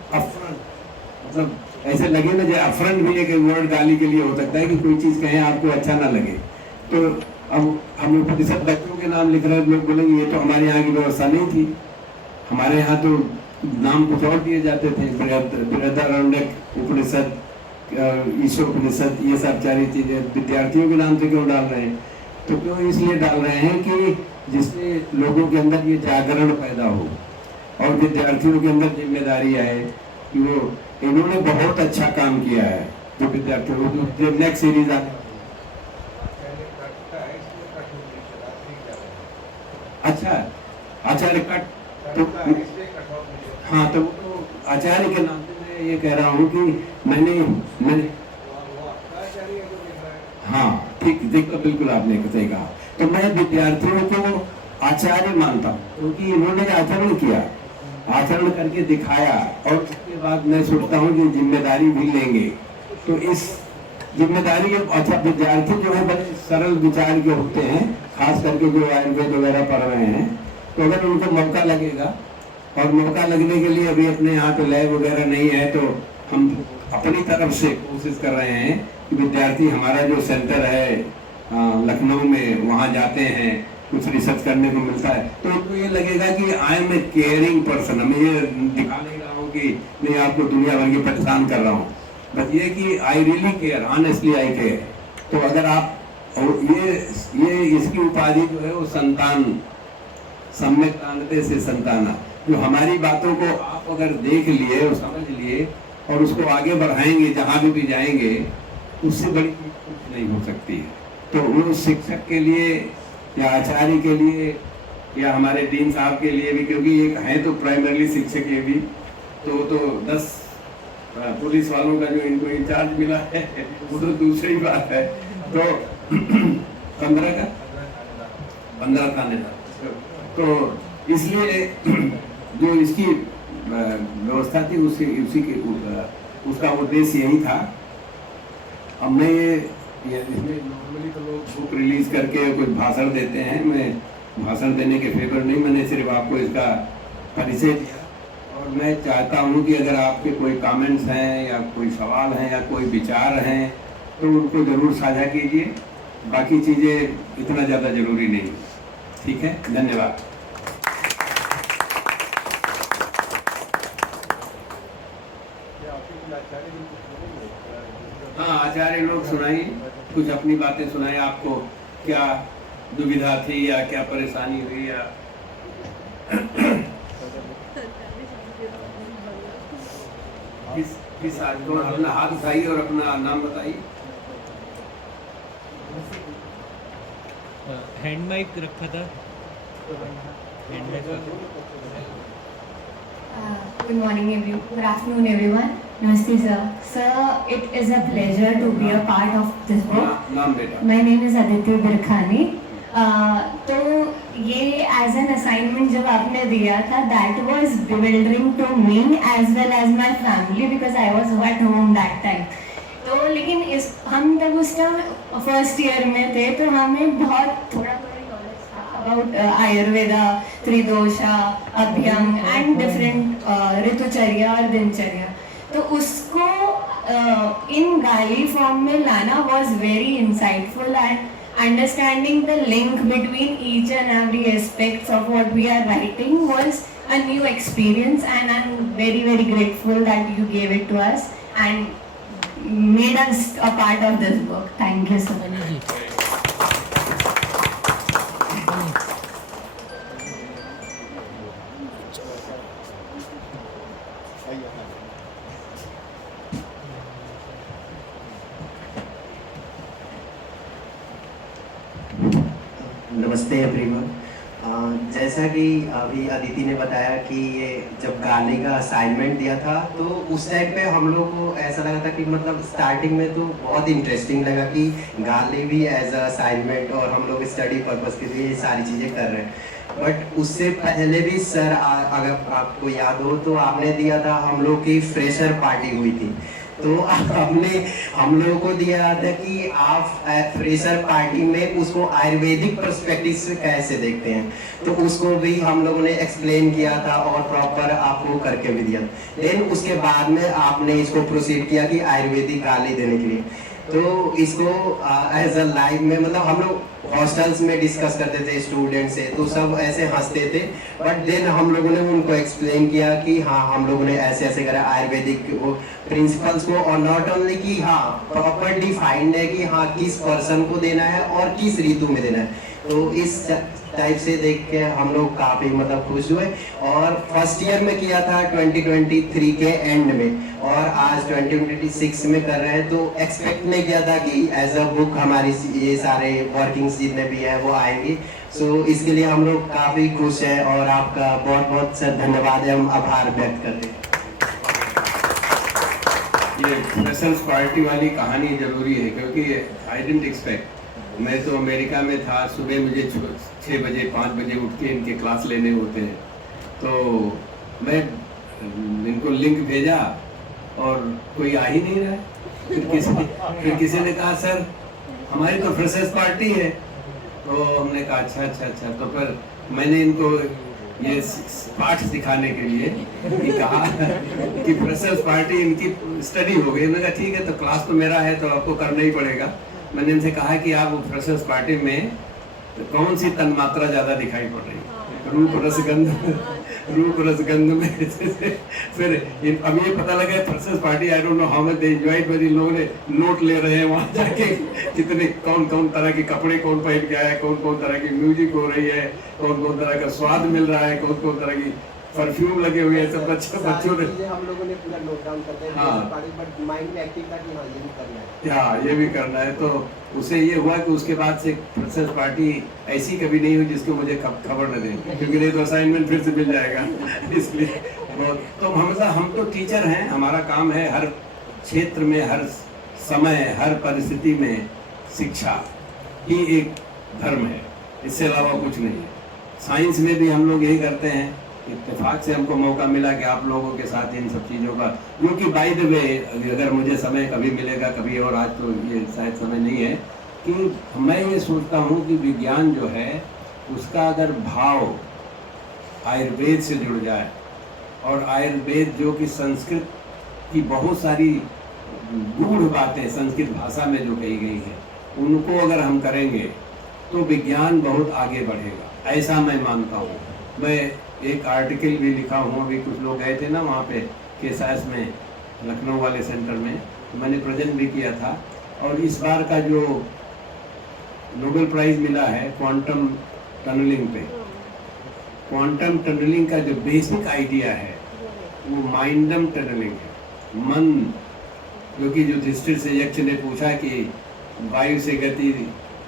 a front, मतलब ऐसे लगे ना, जैसे अफरंट भी एक वर्ड गाली के लिए हो सकता है कि कोई चीज़ कहें आपको अच्छा ना लगे। तो अब हम उपनिषद बच्चों के नाम लिख रहे हैं, लोग बोलेंगे ये तो हमारे यहाँ की व्यवस्था नहीं थी, हमारे यहाँ तो नाम कुछ और दिए जाते थे, बृहदारण्यक उपनिषद, ईशोपनिषद, ये सब सारी चीज़ें विद्यार्थियों के नाम से क्यों डाल रहे हैं? तो क्यों इसलिए डाल रहे हैं कि जिससे लोगों के अंदर ये जागरण पैदा हो और विद्यार्थियों के अंदर जिम्मेदारी आए कि वो, इन्होंने बहुत अच्छा काम किया है जो विद्यार्थियों को, नेक्स्ट सीरीज आ, अच्छा आचार्य कट, तो हाँ, तो आचार्य के नाम से मैं ये कह रहा हूँ कि मैंने हाँ ठीक देख, तो बिल्कुल आपने सही कहा। तो मैं विद्यार्थियों को आचार्य मानता हूँ क्योंकि इन्होंने आचरण किया, आचरण करके दिखाया, और उसके बाद मैं सोचता हूँ कि जिम्मेदारी भी लेंगे। तो इस जिम्मेदारी, अच्छा विद्यार्थी जो है बड़े सरल विचार के होते हैं, खास करके जो आयुर्वेद वगैरह पढ़ रहे हैं, तो अगर उनको मौका लगेगा, और मौका लगने के लिए अभी अपने यहाँ पे लैब वगैरह नहीं है, तो हम अपनी तरफ से कोशिश कर रहे हैं कि विद्यार्थी, हमारा जो सेंटर है लखनऊ में, वहाँ जाते हैं, कुछ रिसर्च करने को मिलता है, तो उनको ये लगेगा कि I am a caring person. मैं ये दिखा नहीं रहा हूँ कि मैं आपको दुनिया भर की परेशान कर रहा हूँ, बस ये कि I really care, honestly I care. तो अगर आप, और ये इसकी उपाधि जो है वो संतान, सम्यक जानते से संताना, जो हमारी बातों को आप अगर देख लिए और समझ लिए और उसको आगे बढ़ाएंगे, जहाँ भी जाएंगे, उससे बड़ी चीज कुछ नहीं हो सकती है। तो वो शिक्षक के लिए या आचार्य के लिए या हमारे डीन साहब के लिए भी, क्योंकि एक है तो प्राइमरली शिक्षक ये भी, तो 10 पुलिस वालों का जो इनको इंचार्ज मिला है वो तो दूसरी बात है। तो 15 थानेदार, तो इसलिए जो इसकी व्यवस्था थी उसका उद्देश्य यही था। अब मैं इसमें नॉर्मली तो लोग बुक रिलीज करके कुछ भाषण देते हैं, मैं भाषण देने के फेवर नहीं, मैंने सिर्फ आपको इसका परिचय दिया। और मैं चाहता हूँ कि अगर आपके कोई कमेंट्स हैं या कोई सवाल हैं या कोई विचार हैं तो उनको ज़रूर साझा कीजिए, बाकी चीज़ें इतना ज़्यादा ज़रूरी नहीं। ठीक है, धन्यवाद। हाँ, आचार्य लोग सुनाइए, कुछ अपनी बातें सुनाइए, आपको क्या दुविधा थी या क्या परेशानी हुई या किस को अपना हाथ उठाइए और अपना नाम बताइए। हैंड माइक रखा था, hand mic Good morning, good afternoon, everyone. Namaste, sir. Sir, it is a pleasure to be a part of this book. नाम बेटा। My name is Aditya Birkhani. तो ये as an assignment जब आपने दिया था, that was bewildering to me as well as my family because I was at home that time. तो लेकिन हम तब उस टाइम फर्स्ट ईयर में थे, तो हमें बहुत थोड़ा about Ayurveda, Tridosha, Abhyang and different ऋतुचर्या और दिनचर्या, तो उसको in गाली फॉर्म में लाना was very insightful and understanding the link between each and every aspects of what we are writing was a new experience, and I'm very grateful that you gave it to us and made us a part of this book. Thank you so much. नमस्ते everyone. जैसा कि अभी अदिति ने बताया कि ये जब गाली का असाइनमेंट दिया था तो उस टाइम पे हम लोग को ऐसा लगा था कि मतलब स्टार्टिंग में तो बहुत इंटरेस्टिंग लगा कि गाली भी एज अ असाइनमेंट और हम लोग स्टडी पर्पस के लिए ये सारी चीज़ें कर रहे हैं। बट उससे पहले भी सर अगर आपको याद हो तो आपने दिया था, हम लोग की फ्रेशर पार्टी हुई थी, तो आपने हम लोगों को दिया था कि आप फ्रेशर पार्टी में उसको आयुर्वेदिक पर्सपेक्टिव से कैसे देखते हैं, तो उसको भी हम लोगों ने एक्सप्लेन किया था और प्रॉपर आपको करके भी दिया। देन उसके बाद में आपने इसको प्रोसीड किया कि आयुर्वेदिक गाली देने के लिए, तो इसको एज अ लाइव में मतलब हम लोग हॉस्टल्स में डिस्कस करते थे स्टूडेंट से, तो सब ऐसे हंसते थे। बट देन हम लोगों ने उनको एक्सप्लेन किया कि हाँ हम लोगों ने ऐसे ऐसे करा आयुर्वेदिक वो प्रिंसिपल्स को, और नॉट ओनली कि हाँ प्रॉपर डिफाइंड है कि हाँ किस पर्सन को देना है और किस ऋतु में देना है। तो इस टाइप से देख के हम लोग काफ़ी मतलब खुश हुए। और फर्स्ट ईयर में किया था 2023 के एंड में, और आज 2026 में कर रहे हैं, तो एक्सपेक्ट नहीं किया था कि एज अ बुक हमारी ये सारे वर्किंग्स जितने भी हैं वो आएंगी। सो इसके लिए हम लोग काफ़ी खुश हैं और आपका बहुत बहुत धन्यवाद है, हम आभार व्यक्त करते हैं। ये फ्रेशर्स पार्टी वाली कहानी जरूरी है क्योंकि आई डिडंट एक्सपेक्ट, मैं तो अमेरिका में था, सुबह मुझे 6 बजे 5 बजे उठ के इनके क्लास लेने होते हैं, तो मैं इनको लिंक भेजा और कोई आ ही नहीं रहा है। फिर किसी ने कहा सर हमारी तो फ्रेशर्स पार्टी है, तो हमने कहा अच्छा। तो फिर मैंने इनको ये पाठ सिखाने के लिए कहा कि फ्रेशर्स पार्टी इनकी स्टडी हो गई। मैंने कहा ठीक है, तो क्लास तो मेरा है तो आपको करना ही पड़ेगा। मैंने इनसे कहा कि आप फ्रेशर्स पार्टी में तो कौन सी तन्मात्रा ज़्यादा दिखाई पड़ रही है, रूप रसगंध में फिर अब ये पता लगा freshers party, I don't know how much they enjoyed, but in लोगों ने नोट ले रहे हैं वहाँ जाके कितने कौन तरह के कपड़े कौन पहन के आया है, कौन तरह की म्यूजिक हो रही है, कौन तरह का स्वाद मिल रहा है, कौन तरह की परफ्यूम लगे हुए हैं, सब बच्चों ने हम लोगों ने पूरा नोट डाउन करते हैं। हाँ, बट माइंड में एक्टिव था कि हाँ ये भी करना है, हाँ ये भी करना है। तो उसे ये हुआ कि उसके बाद से फ्रेशर्स पार्टी ऐसी कभी नहीं हुई जिसको मुझे खबर न दें, क्योंकि नहीं तो असाइनमेंट फिर से मिल जाएगा। इसलिए बहुत तो हम तो टीचर हैं, हमारा काम है हर क्षेत्र में, हर समय, हर परिस्थिति में शिक्षा ही एक धर्म है, इससे अलावा कुछ नहीं है। साइंस में भी हम लोग यही करते हैं। इत्तेफाक से हमको मौका मिला कि आप लोगों के साथ इन सब चीज़ों का, जो कि बाय द वे अगर मुझे समय कभी मिलेगा कभी, और आज तो ये शायद समय नहीं है, कि मैं ये सोचता हूँ कि विज्ञान जो है उसका अगर भाव आयुर्वेद से जुड़ जाए, और आयुर्वेद जो कि संस्कृत की बहुत सारी गूढ़ बातें संस्कृत भाषा में जो कही गई है उनको अगर हम करेंगे तो विज्ञान बहुत आगे बढ़ेगा, ऐसा मैं मानता हूँ। मैं एक आर्टिकल भी लिखा हूँ, अभी कुछ लोग गए थे ना वहाँ पे केसास में, लखनऊ वाले सेंटर में, तो मैंने प्रेजेंट भी किया था। और इस बार का जो नोबेल प्राइज़ मिला है क्वांटम टनलिंग पे, क्वांटम टनलिंग का जो बेसिक आइडिया है वो माइंडम टनलिंग है, मन, क्योंकि जो युधिष्ठिर से यक्ष ने पूछा कि वायु से गति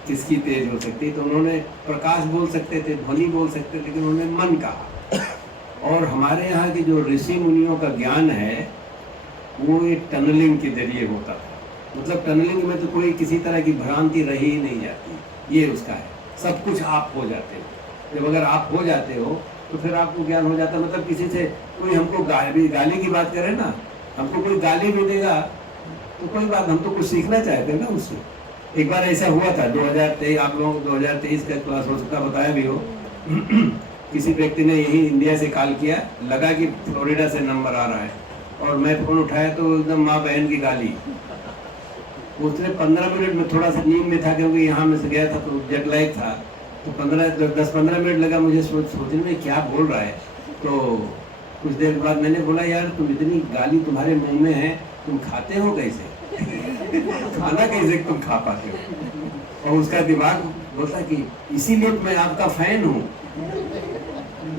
किसकी तेज हो सकती है, तो उन्होंने प्रकाश बोल सकते थे, ध्वनि बोल सकते थे, लेकिन उन्होंने मन कहा। और हमारे यहाँ की जो ऋषि मुनियों का ज्ञान है वो एक टनलिंग के जरिए होता था, मतलब टनलिंग में तो कोई किसी तरह की भ्रांति रही ही नहीं जाती, ये उसका है। सब कुछ आप हो जाते हो, जब अगर आप हो जाते हो तो फिर आपको ज्ञान हो जाता है। मतलब किसी से कोई हमको गाली की बात करे ना, हमको कोई गाली भी देगा तो कोई बात, हम तो कुछ सीखना चाहते हैं ना उससे। एक बार ऐसा हुआ था 2023, आप लोग 2023 का क्लास हो सकता बताया भी हो किसी व्यक्ति ने यही इंडिया से कॉल किया, लगा कि फ्लोरिडा से नंबर आ रहा है, और मैं फ़ोन उठाया तो एकदम माँ बहन की गाली। उसने 15 मिनट में, थोड़ा सा नींद में था क्योंकि यहाँ में से गया था तो जेट लैग था, तो 10-15 मिनट लगा मुझे सोचने में क्या बोल रहा है। तो कुछ देर बाद मैंने बोला, यार तुम इतनी गाली तुम्हारे मुंह में है, तुम खाते हो कैसे? खाना कैसे तुम खा पाते हो? और उसका दिमाग बोलता कि इसीलिए मैं आपका फैन हूँ।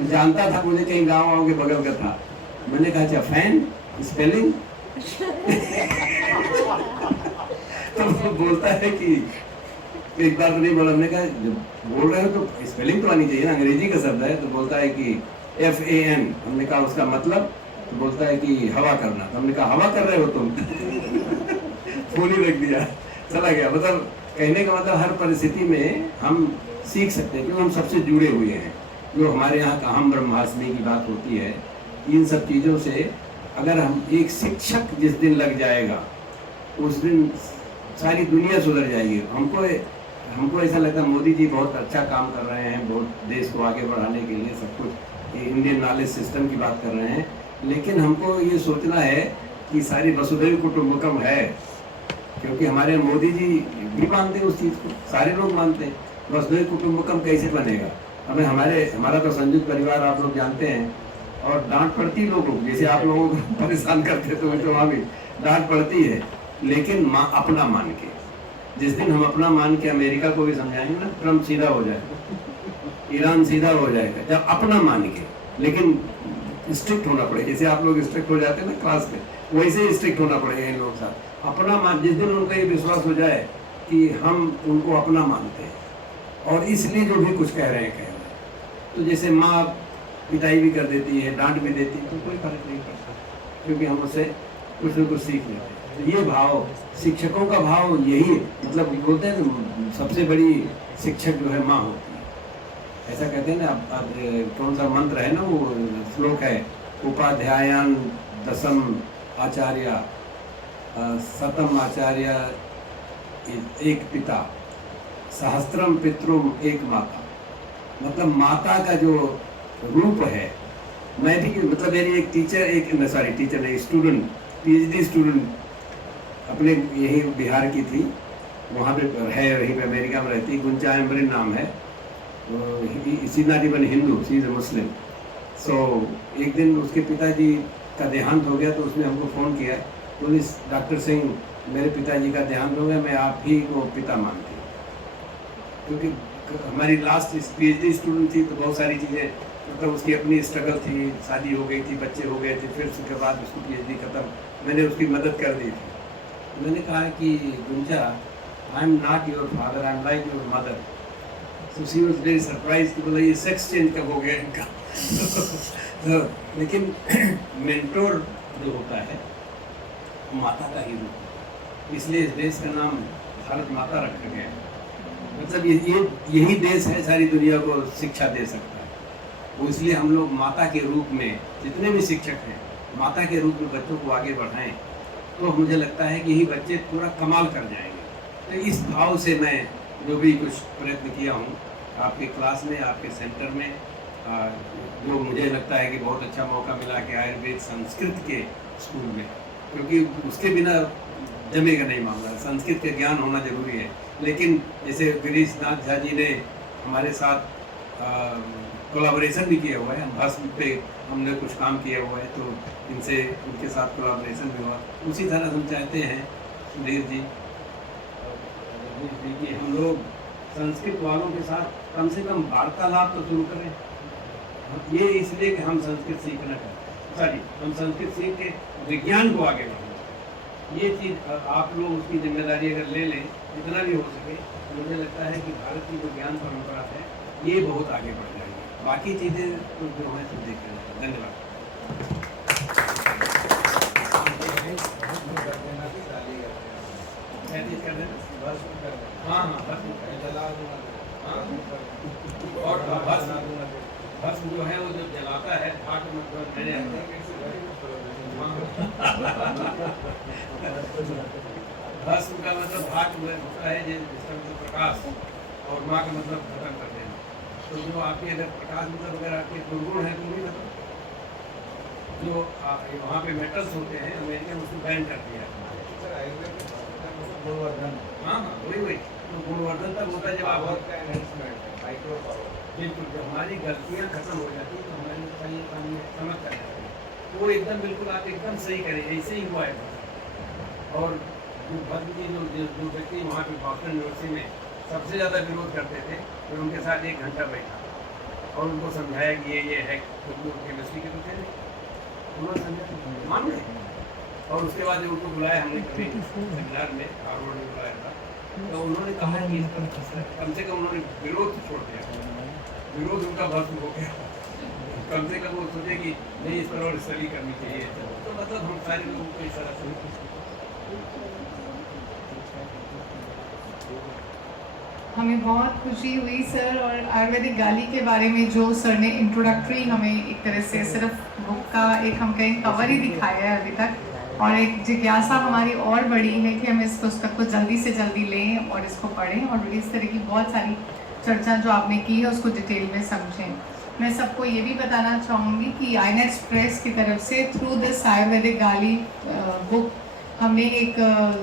जानता था, मुझे कहीं गाँव के बगल का था। मैंने कहा अच्छा फैन स्पेलिंग तो वो बोलता है कि एक बार तो नहीं बोला, हमने कहा जब बोल रहे हो तो स्पेलिंग तो आनी चाहिए ना, अंग्रेजी का शब्द है। तो बोलता है कि FAN। हमने कहा उसका मतलब, तो बोलता है कि हवा करना। तो हमने कहा हवा कर रहे हो तुम फोन ही रख दिया, चला गया। मतलब कहने का मतलब हर परिस्थिति में हम सीख सकते हैं क्योंकि हम सबसे जुड़े हुए हैं। जो हमारे यहाँ का हम ब्रह्मास्मि की बात होती है, इन सब चीज़ों से अगर हम, एक शिक्षक जिस दिन लग जाएगा उस दिन सारी दुनिया सुधर जाएगी। हमको ऐसा लगता है मोदी जी बहुत अच्छा काम कर रहे हैं, बहुत देश को आगे बढ़ाने के लिए सब कुछ इंडियन नॉलेज सिस्टम की बात कर रहे हैं, लेकिन हमको ये सोचना है कि सारी वसुधैव कुटुंबकम है, क्योंकि हमारे मोदी जी भी मानते हैं उस चीज़ को, सारे लोग मानते हैं। वसुधैव कुटुंबकम कैसे बनेगा? हमें हमारा तो संयुक्त परिवार आप लोग जानते हैं, और डांट पड़ती लोगों को, जैसे आप लोगों को परेशान करते तो वहाँ भी डांट पड़ती है, लेकिन अपना मान के। जिस दिन हम अपना मान के अमेरिका को भी समझाएंगे ना, ट्रम्प सीधा हो जाएगा, ईरान सीधा हो जाएगा, जब अपना मान के। लेकिन स्ट्रिक्ट होना पड़ेगा, जैसे आप लोग स्ट्रिक्ट हो जाते हैं ना क्लास में, वैसे ही स्ट्रिक्ट होना पड़ेगा इन लोगों के साथ। अपना मान, जिस दिन उनका ये विश्वास हो जाए कि हम उनको अपना मानते हैं और इसलिए जो भी कुछ कह रहे हैं, तो जैसे माँ पिटाई भी कर देती है, डांट भी देती है, तो कोई फर्क नहीं पड़ता, क्योंकि हम उससे कुछ न कुछ सीख लेते हैं। तो ये भाव, शिक्षकों का भाव यही, मतलब बोलते हैं ना सबसे बड़ी शिक्षक जो है माँ होती है, ऐसा कहते हैं ना। अब कौन सा मंत्र है ना, वो श्लोक है, उपाध्यायान दशम आचार्य शतम आचार्य एक पिता, सहस्त्रम पितृम एक माता। मतलब माता का जो रूप है, मैं भी, मतलब मेरी एक टीचर स्टूडेंट, PhD स्टूडेंट अपने यही बिहार की थी, वहाँ पे है, वहीं पे अमेरिका में रहती, गुंजा एम्बरिन नाम है। She not even Hindu, she is a Muslim. So एक दिन उसके पिताजी का देहांत हो गया, तो उसने हमको फ़ोन किया, बोली डॉक्टर सिंह मेरे पिताजी का देहांत हो गया, मैं आप ही को पिता मानती हूँ। क्योंकि हमारी लास्ट PhD स्टूडेंट थी, तो बहुत सारी चीज़ें, मतलब उसकी अपनी स्ट्रगल थी, शादी हो गई थी, बच्चे हो गए थे, फिर उसके बाद उसकी PhD खत्म, मैंने उसकी मदद कर दी थी। मैंने कहा कि Gunja, I am not your father, I am like your mother. So she was very surprise कि बोला ये सेक्स चेंज कब हो गया इनका तो लेकिन मेंटोर जो होता है माता का ही रूप है, इसलिए इस देश का नाम भारत माता रखा गया है। मतलब यही देश है सारी दुनिया को शिक्षा दे सकता है। वो इसलिए हम लोग माता के रूप में, जितने भी शिक्षक हैं, माता के रूप में बच्चों को आगे बढ़ाएं, तो मुझे लगता है कि यही बच्चे पूरा कमाल कर जाएंगे। तो इस भाव से मैं जो भी कुछ प्रयत्न किया हूँ आपके क्लास में, आपके सेंटर में, जो मुझे लगता है कि बहुत अच्छा मौका मिला कि आयुर्वेद संस्कृत के स्कूल में, क्योंकि उसके बिना जमेगा नहीं मामला। संस्कृत का ज्ञान होना जरूरी है। लेकिन जैसे गिरीश नाथ झा जी ने हमारे साथ कोलाबोरेशन भी किया हुआ है, हम भस्म पे हमने कुछ काम किया हुआ है, तो इनसे उनके साथ कोलाबोरेशन भी हुआ। उसी तरह हम चाहते हैं सुधीर जी कि हम लोग संस्कृत वालों के साथ कम से कम वार्तालाप तो शुरू करें। ये इसलिए कि हम संस्कृत सीखना चाहते हैं, हम संस्कृत सीख के विज्ञान को आगे बढ़ाएं। ये चीज़ आप लोग उसकी जिम्मेदारी अगर ले लें, जितना भी हो सके, मुझे लगता है कि भारत की जो ज्ञान परंपरा है ये बहुत आगे बढ़ जाएगी। बाकी चीज़ें तो जो हैं तो देख लेंगे। धन्यवाद। हाँ हाँ, और भस्म जो है वो जो जलाता है, भाट मतलब मैंने भस्म का मतलब भाट होता है जिसका मतलब प्रकाश, और माँ का मतलब खत्म कर देना। तो जो आपके अगर प्रकाश मतलब अगर आपके दुर्गुण है तो नहीं मतलब जो वहाँ पे मेटल्स होते हैं, अमेरिका में उसको बैन कर दिया। हाँ हाँ, वही तो गुणवर्धन तक होता है जब आप बिल्कुल, जब हमारी गलतियाँ खत्म हो जाती है तो हमारे चाहिए काम में समझ कर जाती है। वो एकदम बिल्कुल आप एकदम सही करें, ऐसे ही हुआ है। और जो भद्र जी जो व्यक्ति वहाँ पे बॉस्टन यूनिवर्सिटी में सबसे ज़्यादा विरोध करते थे, तो उनके साथ 1 घंटा बैठा और उनको समझाया कि ये है, क्योंकि केमिस्ट्री के तो थे नहीं, उन्होंने समझा मान गए। और उसके बाद जब उनको बुलाया हमने कभी सेमिनार में, हार्वर्ड में बुलाया था, तो उन्होंने कहा कि कम से कम उन्होंने विरोध छोड़ दिया, विरोध उनका भस्म हो गया। कम से कम वो सोचे कि नहीं, इस पर और स्टडी करनी चाहिए। तो मतलब हम सारे लोगों को इस तरह से हमें बहुत खुशी हुई सर, और आयुर्वेदिक गाली के बारे में जो सर ने इंट्रोडक्टरी हमें एक तरह से सिर्फ बुक का एक हम कहें कवर ही दिखाया है अभी तक, और एक जिज्ञासा हमारी और बड़ी है कि हम इस पुस्तक को जल्दी से जल्दी लें और इसको पढ़ें, और इस तरह की बहुत सारी चर्चा जो आपने की है उसको डिटेल में समझें। मैं सबको ये भी बताना चाहूँगी कि आईनेक्स प्रेस की तरफ से थ्रू दिस आयुर्वेदिक गाली बुक हमने एक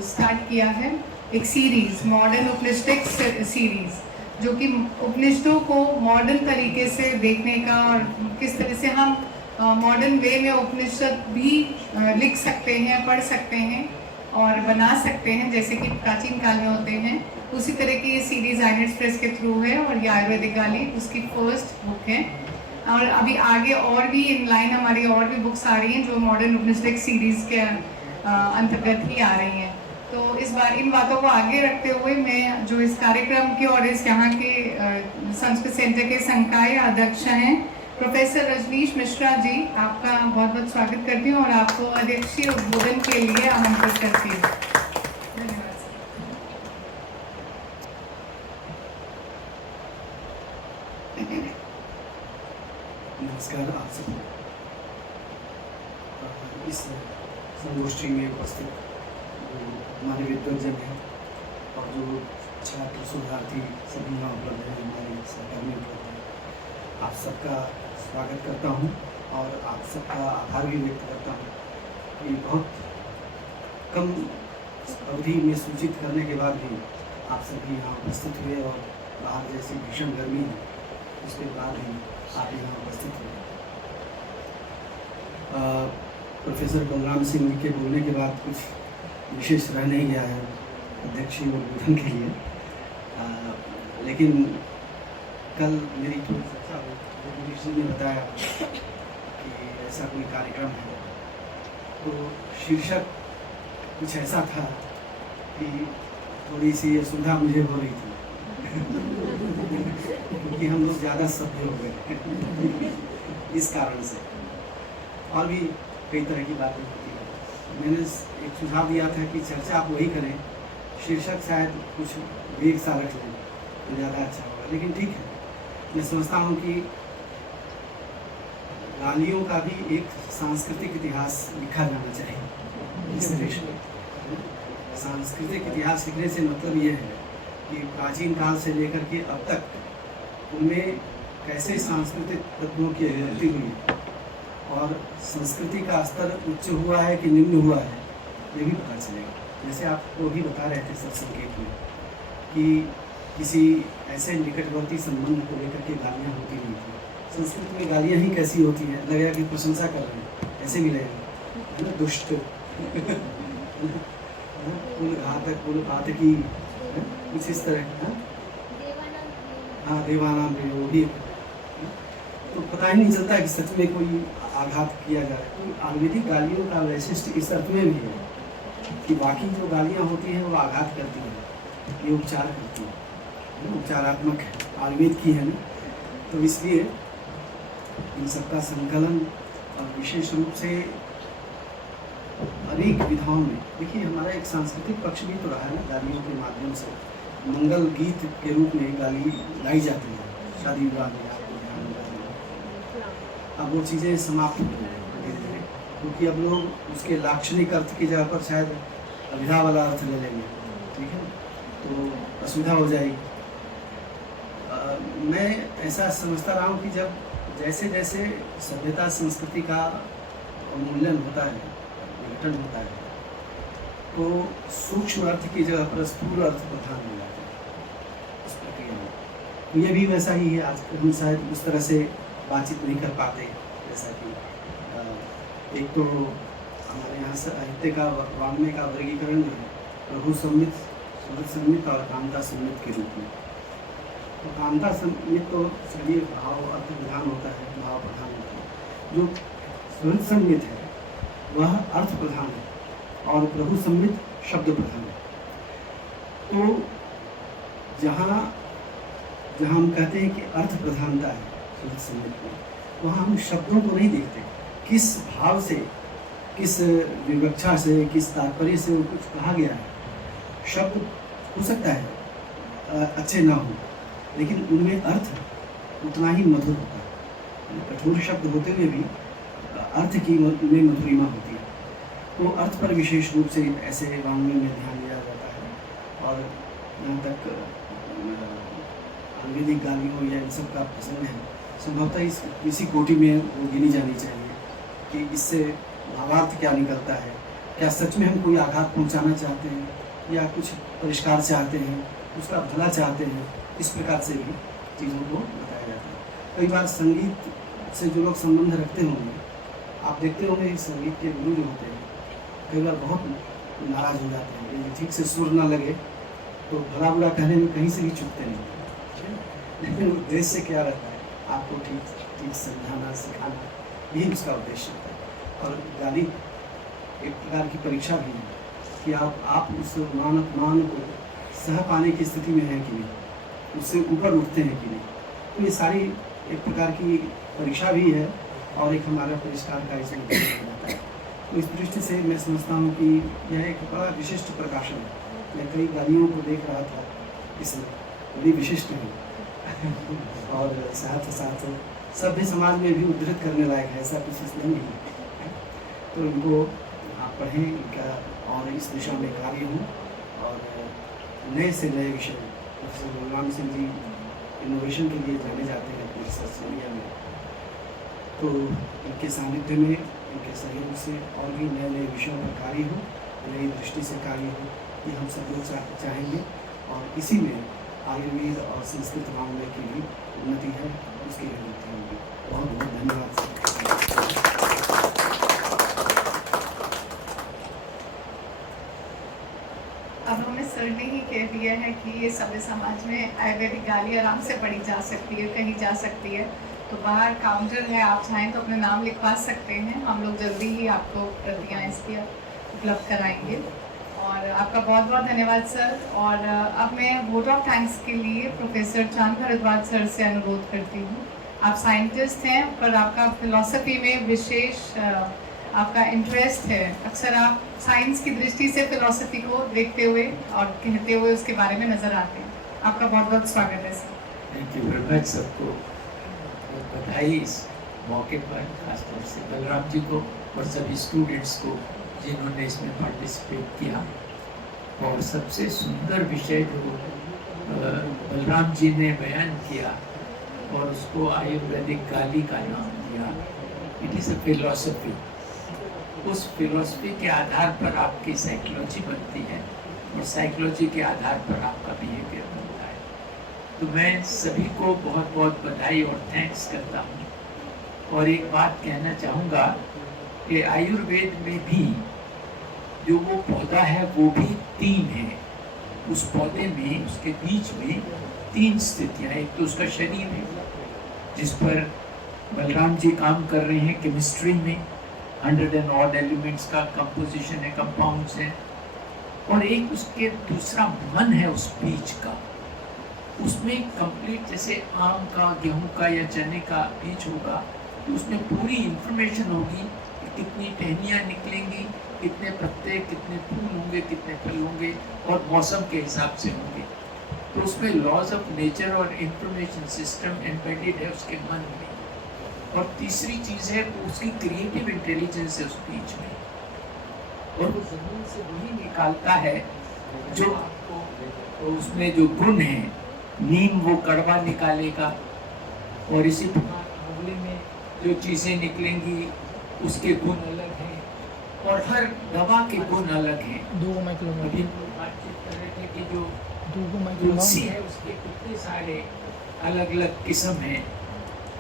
स्टार्ट किया है, एक सीरीज़, मॉडर्न उपनिषदिक सीरीज़, जो कि उपनिषदों को मॉडर्न तरीके से देखने का और किस तरह से हम मॉडर्न वे में उपनिषद भी लिख सकते हैं, पढ़ सकते हैं और बना सकते हैं जैसे कि प्राचीन काल में होते हैं। उसी तरह की ये सीरीज़ आईनेक्स प्रेस के थ्रू है, और ये आयुर्वेदिक गाली उसकी फर्स्ट बुक है। और अभी आगे और भी इन लाइन हमारी और भी बुक्स आ रही हैं जो मॉडर्न उपनिषदिक सीरीज़ के अंतर्गत ही आ रही हैं। तो इस बार इन बातों को आगे रखते हुए मैं जो इस कार्यक्रम के और इस यहाँ के संस्कृत सेंटर के संकाय अध्यक्ष हैं प्रोफेसर रजनीश मिश्रा जी, आपका बहुत बहुत स्वागत करती हूँ और आपको अध्यक्षीय उद्बोधन के लिए आमंत्रित करती हूँ। धन्यवाद। नमस्कार आप सबको। इस संगोष्ठी में उपस्थित हमारे विद्वजन हैं और जो छात्र शोधार्थी सभी यहाँ उपलब्ध हैं, हमारे सहकर्मी उपलब्ध हैं, आप सबका स्वागत करता हूँ और आप सबका आभार भी व्यक्त करता हूँ कि बहुत कम अवधि में सूचित करने के बाद भी आप सभी यहाँ उपस्थित हुए और बाहर जैसी भीषण गर्मी है उसके बाद भी आप यहाँ उपस्थित हुए। प्रोफेसर बलराम सिंह के बोलने के बाद कुछ विशेष रह नहीं गया है अध्यक्षीय उद्बोधन के लिए, लेकिन कल मेरी थोड़ी चर्चा हुई, गिरीश जी ने बताया कि ऐसा कोई कार्यक्रम है, तो शीर्षक कुछ ऐसा था कि थोड़ी सी असुविधा मुझे हो रही थी क्योंकि हम लोग ज़्यादा सभ्य हो गए इस कारण से, और भी कई तरह की बातें होती हैं। मैंने एक सुझाव दिया था कि चर्चा आप वही करें, शीर्षक शायद कुछ वेग सा रख लें तो ज़्यादा अच्छा होगा, लेकिन ठीक है। मैं समझता हूँ कि गालियों का भी एक सांस्कृतिक इतिहास लिखा जाना चाहिए इस देश में। सांस्कृतिक इतिहास लिखने से मतलब ये है कि प्राचीन काल से लेकर के अब तक उनमें कैसे सांस्कृतिक तत्वों की अभिव्यक्ति हुई और संस्कृति का स्तर उच्च हुआ है कि निम्न हुआ है, ये भी पता चलेगा। जैसे आपको भी बता रहे थे सर संकेत में कि किसी ऐसे निकटवर्ती संबंध को लेकर के गालियाँ होती नहीं थी। संस्कृत में गालियाँ ही कैसी होती हैं, लगेगा कि प्रशंसा कर रहे हैं, ऐसे भी लगेगा, है ना, दुष्ट कुल घातक, कुल घातकी, कुछ इस तरह का। हाँ, देवानाम वो भी, तो पता ही नहीं चलता कि सच में कोई आघात किया जा रहा है। तो आयुर्वेदिक गालियों का वैशिष्ट इस अर्थ में भी है कि बाकी जो गालियाँ होती हैं वो आघात करती हैं, ये उपचार करती हैं, उपचारात्मक है, आयुर्वेद की है ना। तो इसलिए इन सबका संकलन और विशेष रूप से अनेक विधाओं में, देखिए हमारा एक सांस्कृतिक पक्ष भी तो रहा है ना, गालियों के माध्यम से मंगल गीत के रूप में गाली गाई जाती है शादी विवाह में, आपको ध्यान होगा। अब वो चीज़ें समाप्त हो गई धीरे, क्योंकि अब लोग उसके लाक्षणिक अर्थ की जगह पर शायद अभिधा वाला अर्थ ले लेंगे, ठीक है, तो असुविधा हो जाएगी। मैं ऐसा समझता रहा हूँ कि जब जैसे जैसे सभ्यता संस्कृति का उन्मूलन होता है, विघटन होता है, तो सूक्ष्म अर्थ की जगह पर स्थूल अर्थ प्रधान हो जाता है इस प्रक्रिया में। तो ये भी वैसा ही है। आज हम शायद उस तरह से बातचीत नहीं कर पाते, जैसा कि एक तो हमारे यहाँ साहित्य का वाङ्मय का वर्गीकरण जो है प्रभु सम्मित, सुरत सम्मित और कामता सम्मित के रूप में। तो कामता सम्मित तो शरीर भाव अर्थ प्रधान होता है, भाव प्रधान होता है। जो सुरत सम्मित है वह अर्थ प्रधान है और प्रभु सम्मित शब्द प्रधान है। तो जहाँ जहाँ हम कहते हैं कि अर्थ प्रधानता है सुरत सम्मित में, वहाँ हम शब्दों को नहीं देखते, किस भाव से, किस विवक्षा से, किस तात्पर्य से वो कुछ कहा गया है। शब्द हो सकता है अच्छे ना हो, लेकिन उनमें अर्थ उतना ही मधुर होता है। कठोर शब्द होते हुए भी अर्थ की में मधुरिमा होती है। तो अर्थ पर विशेष रूप से ऐसे वाङ्मय में ध्यान दिया जाता है। और यहाँ तक आयुर्वेदिक गालियों या इन सब का प्रसंग है, संभवतः इसी कोटि में वो गिनी जानी चाहिए कि इससे भावार्थ क्या निकलता है, क्या सच में हम कोई आघात पहुंचाना चाहते हैं या कुछ परिष्कार चाहते हैं, उसका भला चाहते हैं। इस प्रकार से भी चीज़ों को बताया जाता है। कई बार संगीत से जो लोग संबंध रखते होंगे, आप देखते होंगे संगीत के गुरु जो होते हैं कई बार बहुत नाराज़ हो जाते हैं, यदि ठीक से सुर ना लगे तो भला बुरा कहने में कहीं से भी चुकते नहीं। लेकिन उद्देश्य क्या रहता है, आपको ठीक समझाना, सिखाना, यही उसका उद्देश्य होता है। और गाली एक प्रकार की परीक्षा भी है कि आप उस मान अपमान को सह पाने की स्थिति में हैं कि नहीं, उससे ऊपर उठते हैं कि नहीं। तो ये सारी एक प्रकार की परीक्षा भी है और एक हमारा परिष्कार का इसमें जाता है। तो इस दृष्टि से मैं समझता हूँ कि यह एक बड़ा विशिष्ट प्रकाशन है। मैं कई गालियों को देख रहा था, इसमें बड़ी विशिष्ट है और साथ साथ सभ्य समाज में भी उद्धृत करने लायक है, ऐसा कुछ इसमें नहीं है। तो इनको आप पढ़ें, इनका और इस दिशा में कार्य हो और नए से नए विषय। प्रोफेसर बलराम सिंह जी इनोवेशन के लिए जाने जाते हैं अपने रिसर्च एरिया में, तो इनके सानिध्य में, इनके सहयोग से और भी नए नए विषयों पर कार्य हो, नई दृष्टि से कार्य हो, ये हम सब लोग चाहेंगे। और इसी में आयुर्वेद और संस्कृत वाङ्मय की भी उन्नति है, उसकी उन्नति होगी। बहुत बहुत धन्यवाद। अब हमें सर ने ही कह दिया है कि ये सभ्य समाज में आयुर्वेदिक गाली आराम से पढ़ी जा सकती है, कही जा सकती है। तो बाहर काउंटर है, आप चाहें तो अपना नाम लिखवा सकते हैं, हम लोग जल्दी ही आपको प्रतियाँ इसकी उपलब्ध कराएंगे। और आपका बहुत बहुत धन्यवाद सर। और अब मैं वोट ऑफ थैंक्स के लिए प्रोफेसर चांद भारद्वाज सर से अनुरोध करती हूँ। आप साइंटिस्ट हैं, पर आपका फिलॉसफी में विशेष आपका इंटरेस्ट है। अक्सर आप साइंस की दृष्टि से फिलॉसफी को देखते हुए और कहते हुए उसके बारे में नजर आते हैं। आपका बहुत बहुत स्वागत है sir. Thank you very much. सबको बधाई इस मौके पर खासतौर से बलराम जी को और सभी स्टूडेंट्स को जिन्होंने इसमें पार्टिसिपेट किया। और सबसे सुंदर विषय जो बलराम जी ने बयान किया और उसको आयुर्वेदिक गाली का नाम दिया, इट इज़ अ फिलॉसफी। उस फिलॉसफी के आधार पर आपकी साइकोलॉजी बनती है और साइकोलॉजी के आधार पर आपका बिहेवियर बनता है। तो मैं सभी को बहुत बहुत बधाई और थैंक्स करता हूँ। और एक बात कहना चाहूँगा कि आयुर्वेद में भी जो वो पौधा है वो भी 3 है। उस पौधे में, उसके बीच में 3 स्थितियाँ। एक तो उसका शरीर है जिस पर बलराम जी काम कर रहे हैं केमिस्ट्री में, 100 and odd एलिमेंट्स का कंपोजिशन है, कंपाउंड्स है। और एक उसके दूसरा मन है उस बीज का, उसमें कंप्लीट जैसे आम का, गेहूं का या चने का बीज होगा तो उसमें पूरी इंफॉर्मेशन होगी कि कितनी टहनियाँ निकलेंगी, कितने पत्ते, कितने फूल होंगे, कितने फल होंगे और मौसम के हिसाब से होंगे। तो उसमें लॉज ऑफ नेचर और इंफॉर्मेशन सिस्टम एम्बेडेड है उसके मन में। और तीसरी चीज़ है उसकी क्रिएटिव इंटेलिजेंस है उस बीच में, और वो जमीन से वही निकालता है जो आपको, तो उसमें जो गुण है, नीम वो कड़वा निकालेगा और इसी प्रकार आंवले में जो चीज़ें निकलेंगी उसके गुण अलग हैं और हर दवा के गुण अलग हैं। अभी हम बातचीत कर रहे थे कि जो तुलसी है उसके कितने सारे अलग अलग किस्म हैं।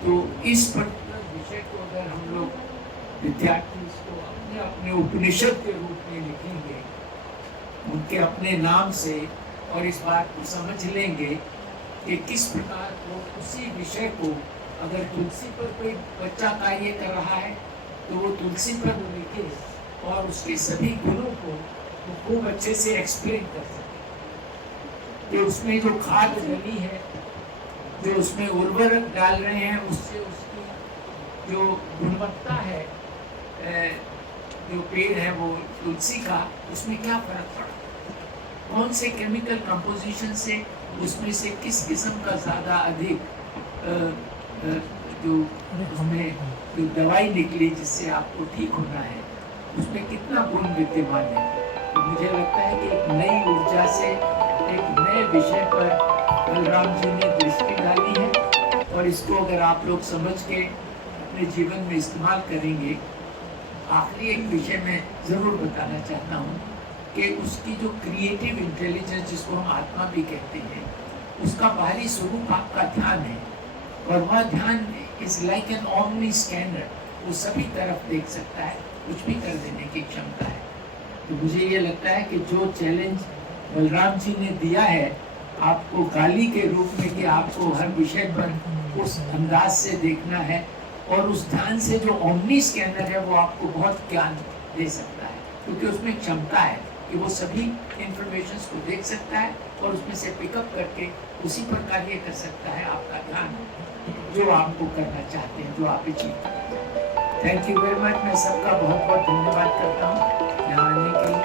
तो इस पर्टिकुलर विषय को अगर हम लोग विद्यार्थी इसको अपने अपने उपनिषद के रूप में लिखेंगे, उनके अपने नाम से, और इस बात को समझ लेंगे कि किस प्रकार वो उसी विषय को, अगर तुलसी पर कोई बच्चा कार्य कर रहा है तो वो तुलसी पर वो लिखे और उसके सभी गुणों को वो खूब अच्छे से एक्सप्लेन कर सके कि उसमें जो खाद डली है, जो उसमें उर्वरक डाल रहे हैं, उससे उसकी जो गुणवत्ता है, जो पेड़ है वो तुलसी का, उसमें क्या फर्क पड़ा, कौन से केमिकल कंपोजिशन से उसमें से किस किस्म का ज़्यादा अधिक जो हमें जो दवाई निकली जिससे आपको ठीक होना है, उसमें कितना गुण विद्यमान है। तो मुझे लगता है कि एक नई ऊर्जा से एक नए विषय पर बलराम जी ने दृष्टि डाली है और इसको अगर आप लोग समझ के अपने जीवन में इस्तेमाल करेंगे। आखिरी एक विषय मैं ज़रूर बताना चाहता हूँ कि उसकी जो क्रिएटिव इंटेलिजेंस, जिसको हम आत्मा भी कहते हैं, उसका बाहरी स्वरूप आपका ध्यान है और वह ध्यान is like an omni scanner, वो सभी तरफ देख सकता है, कुछ भी कर देने की क्षमता है। तो मुझे ये लगता है कि जो चैलेंज बलराम जी ने दिया है आपको गाली के रूप में कि आपको हर विषय पर उस अंदाज से देखना है और उस ध्यान से जो ओमनी स्कैनर है वो आपको बहुत ज्ञान दे सकता है, क्योंकि उसमें क्षमता है कि वो सभी इंफॉर्मेशंस को देख सकता है और उसमें से पिकअप करके उसी पर कार्य कर सकता है आपका ध्यान जो आपको करना चाहते हैं, जो आप अचीव करते हैं। Thank you very much. मैं सबका बहुत बहुत धन्यवाद करता हूँ यहाँ आने के लिए।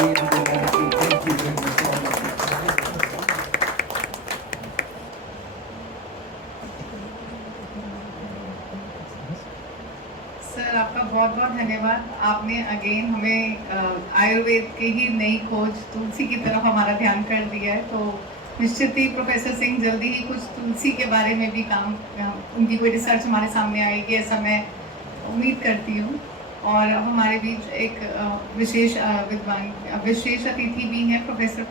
Thank you very much. Sir आपका बहुत बहुत धन्यवाद। आपने अगेन हमें आयुर्वेद के ही नई खोज तुलसी की तरफ हमारा ध्यान कर दिया है। तो निश्चित ही प्रोफेसर सिंह जल्दी ही कुछ तुलसी के बारे में भी काम, उनकी कोई रिसर्च हमारे सामने आएगी ऐसा मैं उम्मीद करती हूँ। और हमारे बीच एक विशेष विशेष अतिथि भी हैं प्रोफेसर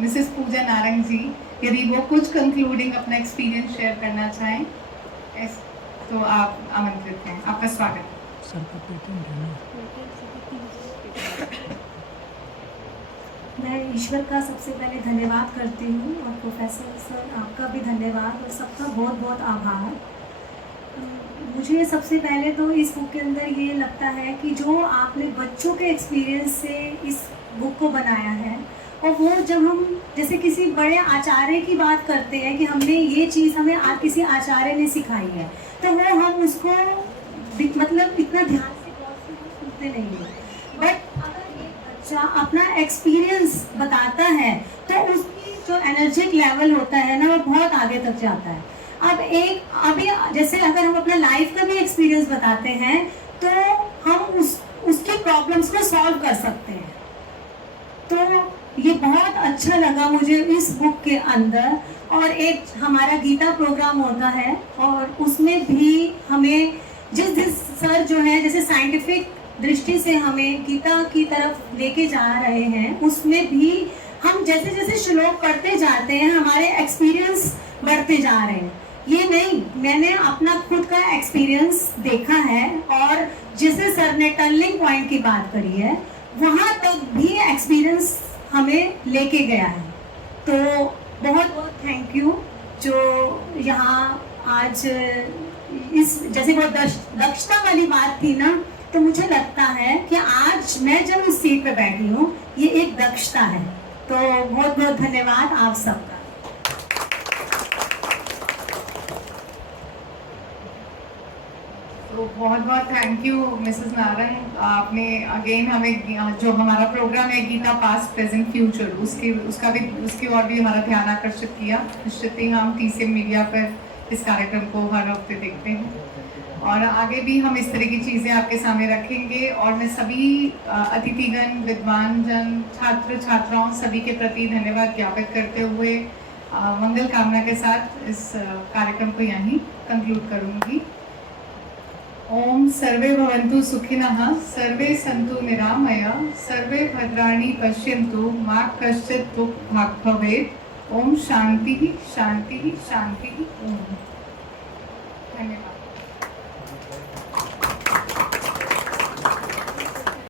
मिसेस पूजा नारंग जी, यदि वो कुछ कंक्लूडिंग अपना एक्सपीरियंस शेयर करना चाहें तो आप आमंत्रित हैं। आपका स्वागत। मैं ईश्वर का सबसे पहले धन्यवाद करती हूँ और प्रोफेसर सर आपका भी धन्यवाद और सबका बहुत बहुत आभार। मुझे सबसे पहले तो इस बुक के अंदर ये लगता है कि जो आपने बच्चों के एक्सपीरियंस से इस बुक को बनाया है, और वो जब हम जैसे किसी बड़े आचार्य की बात करते हैं कि हमने ये चीज़ हमें किसी आचार्य ने सिखाई है, तो वो हम उसको मतलब इतना ध्यान से सुनते नहीं हैं। बट अगर एक बच्चा अपना एक्सपीरियंस बताता है तो उसकी जो एनर्जिक लेवल होता है ना, वो बहुत आगे तक जाता है। अब अभी जैसे अगर हम अपना लाइफ का भी एक्सपीरियंस बताते हैं तो हम उसकी प्रॉब्लम्स को सॉल्व कर सकते हैं। तो ये बहुत अच्छा लगा मुझे इस बुक के अंदर। और एक हमारा गीता प्रोग्राम होता है और उसमें भी हमें जिस सर जो है जैसे साइंटिफिक दृष्टि से हमें गीता की तरफ लेके जा रहे हैं, उसमें भी हम जैसे जैसे श्लोक पढ़ते जाते हैं हमारे एक्सपीरियंस बढ़ते जा रहे हैं। ये नहीं, मैंने अपना खुद का एक्सपीरियंस देखा है और जैसे सर ने टर्निंग पॉइंट की बात करी है वहाँ तक भी एक्सपीरियंस हमें लेके गया है। तो बहुत बहुत थैंक यू जो यहाँ आज इस जैसे वो दक्षता वाली बात थी ना, तो मुझे लगता है कि आज मैं जब इस सीट पे बैठी हूँ ये एक दक्षता है। तो बहुत बहुत धन्यवाद आप सबका। तो बहुत बहुत थैंक यू मिसेस नारंग, आपने अगेन हमें जो हमारा प्रोग्राम है गीता पास्ट प्रेजेंट फ्यूचर उसकी ओर भी हमारा ध्यान आकर्षित किया। निश्चित ही हम TCM मीडिया पर इस कार्यक्रम को हर हफ्ते देखते हैं और आगे भी हम इस तरह की चीज़ें आपके सामने रखेंगे। और मैं सभी अतिथिगण, विद्वान जन, छात्र छात्राओं सभी के प्रति धन्यवाद ज्ञापित करते हुए मंगल कामना के साथ इस कार्यक्रम को यहीं कंक्लूड करूँगी। ओम सर्वे भवन्तु सुखिनः, सर्वे सन्तु निरामया, सर्वे भद्राणि पश्यन्तु, मा कश्चित् दुःखभाग् भवेत्। ओम शांति शांति शांति। ओम धन्यवाद।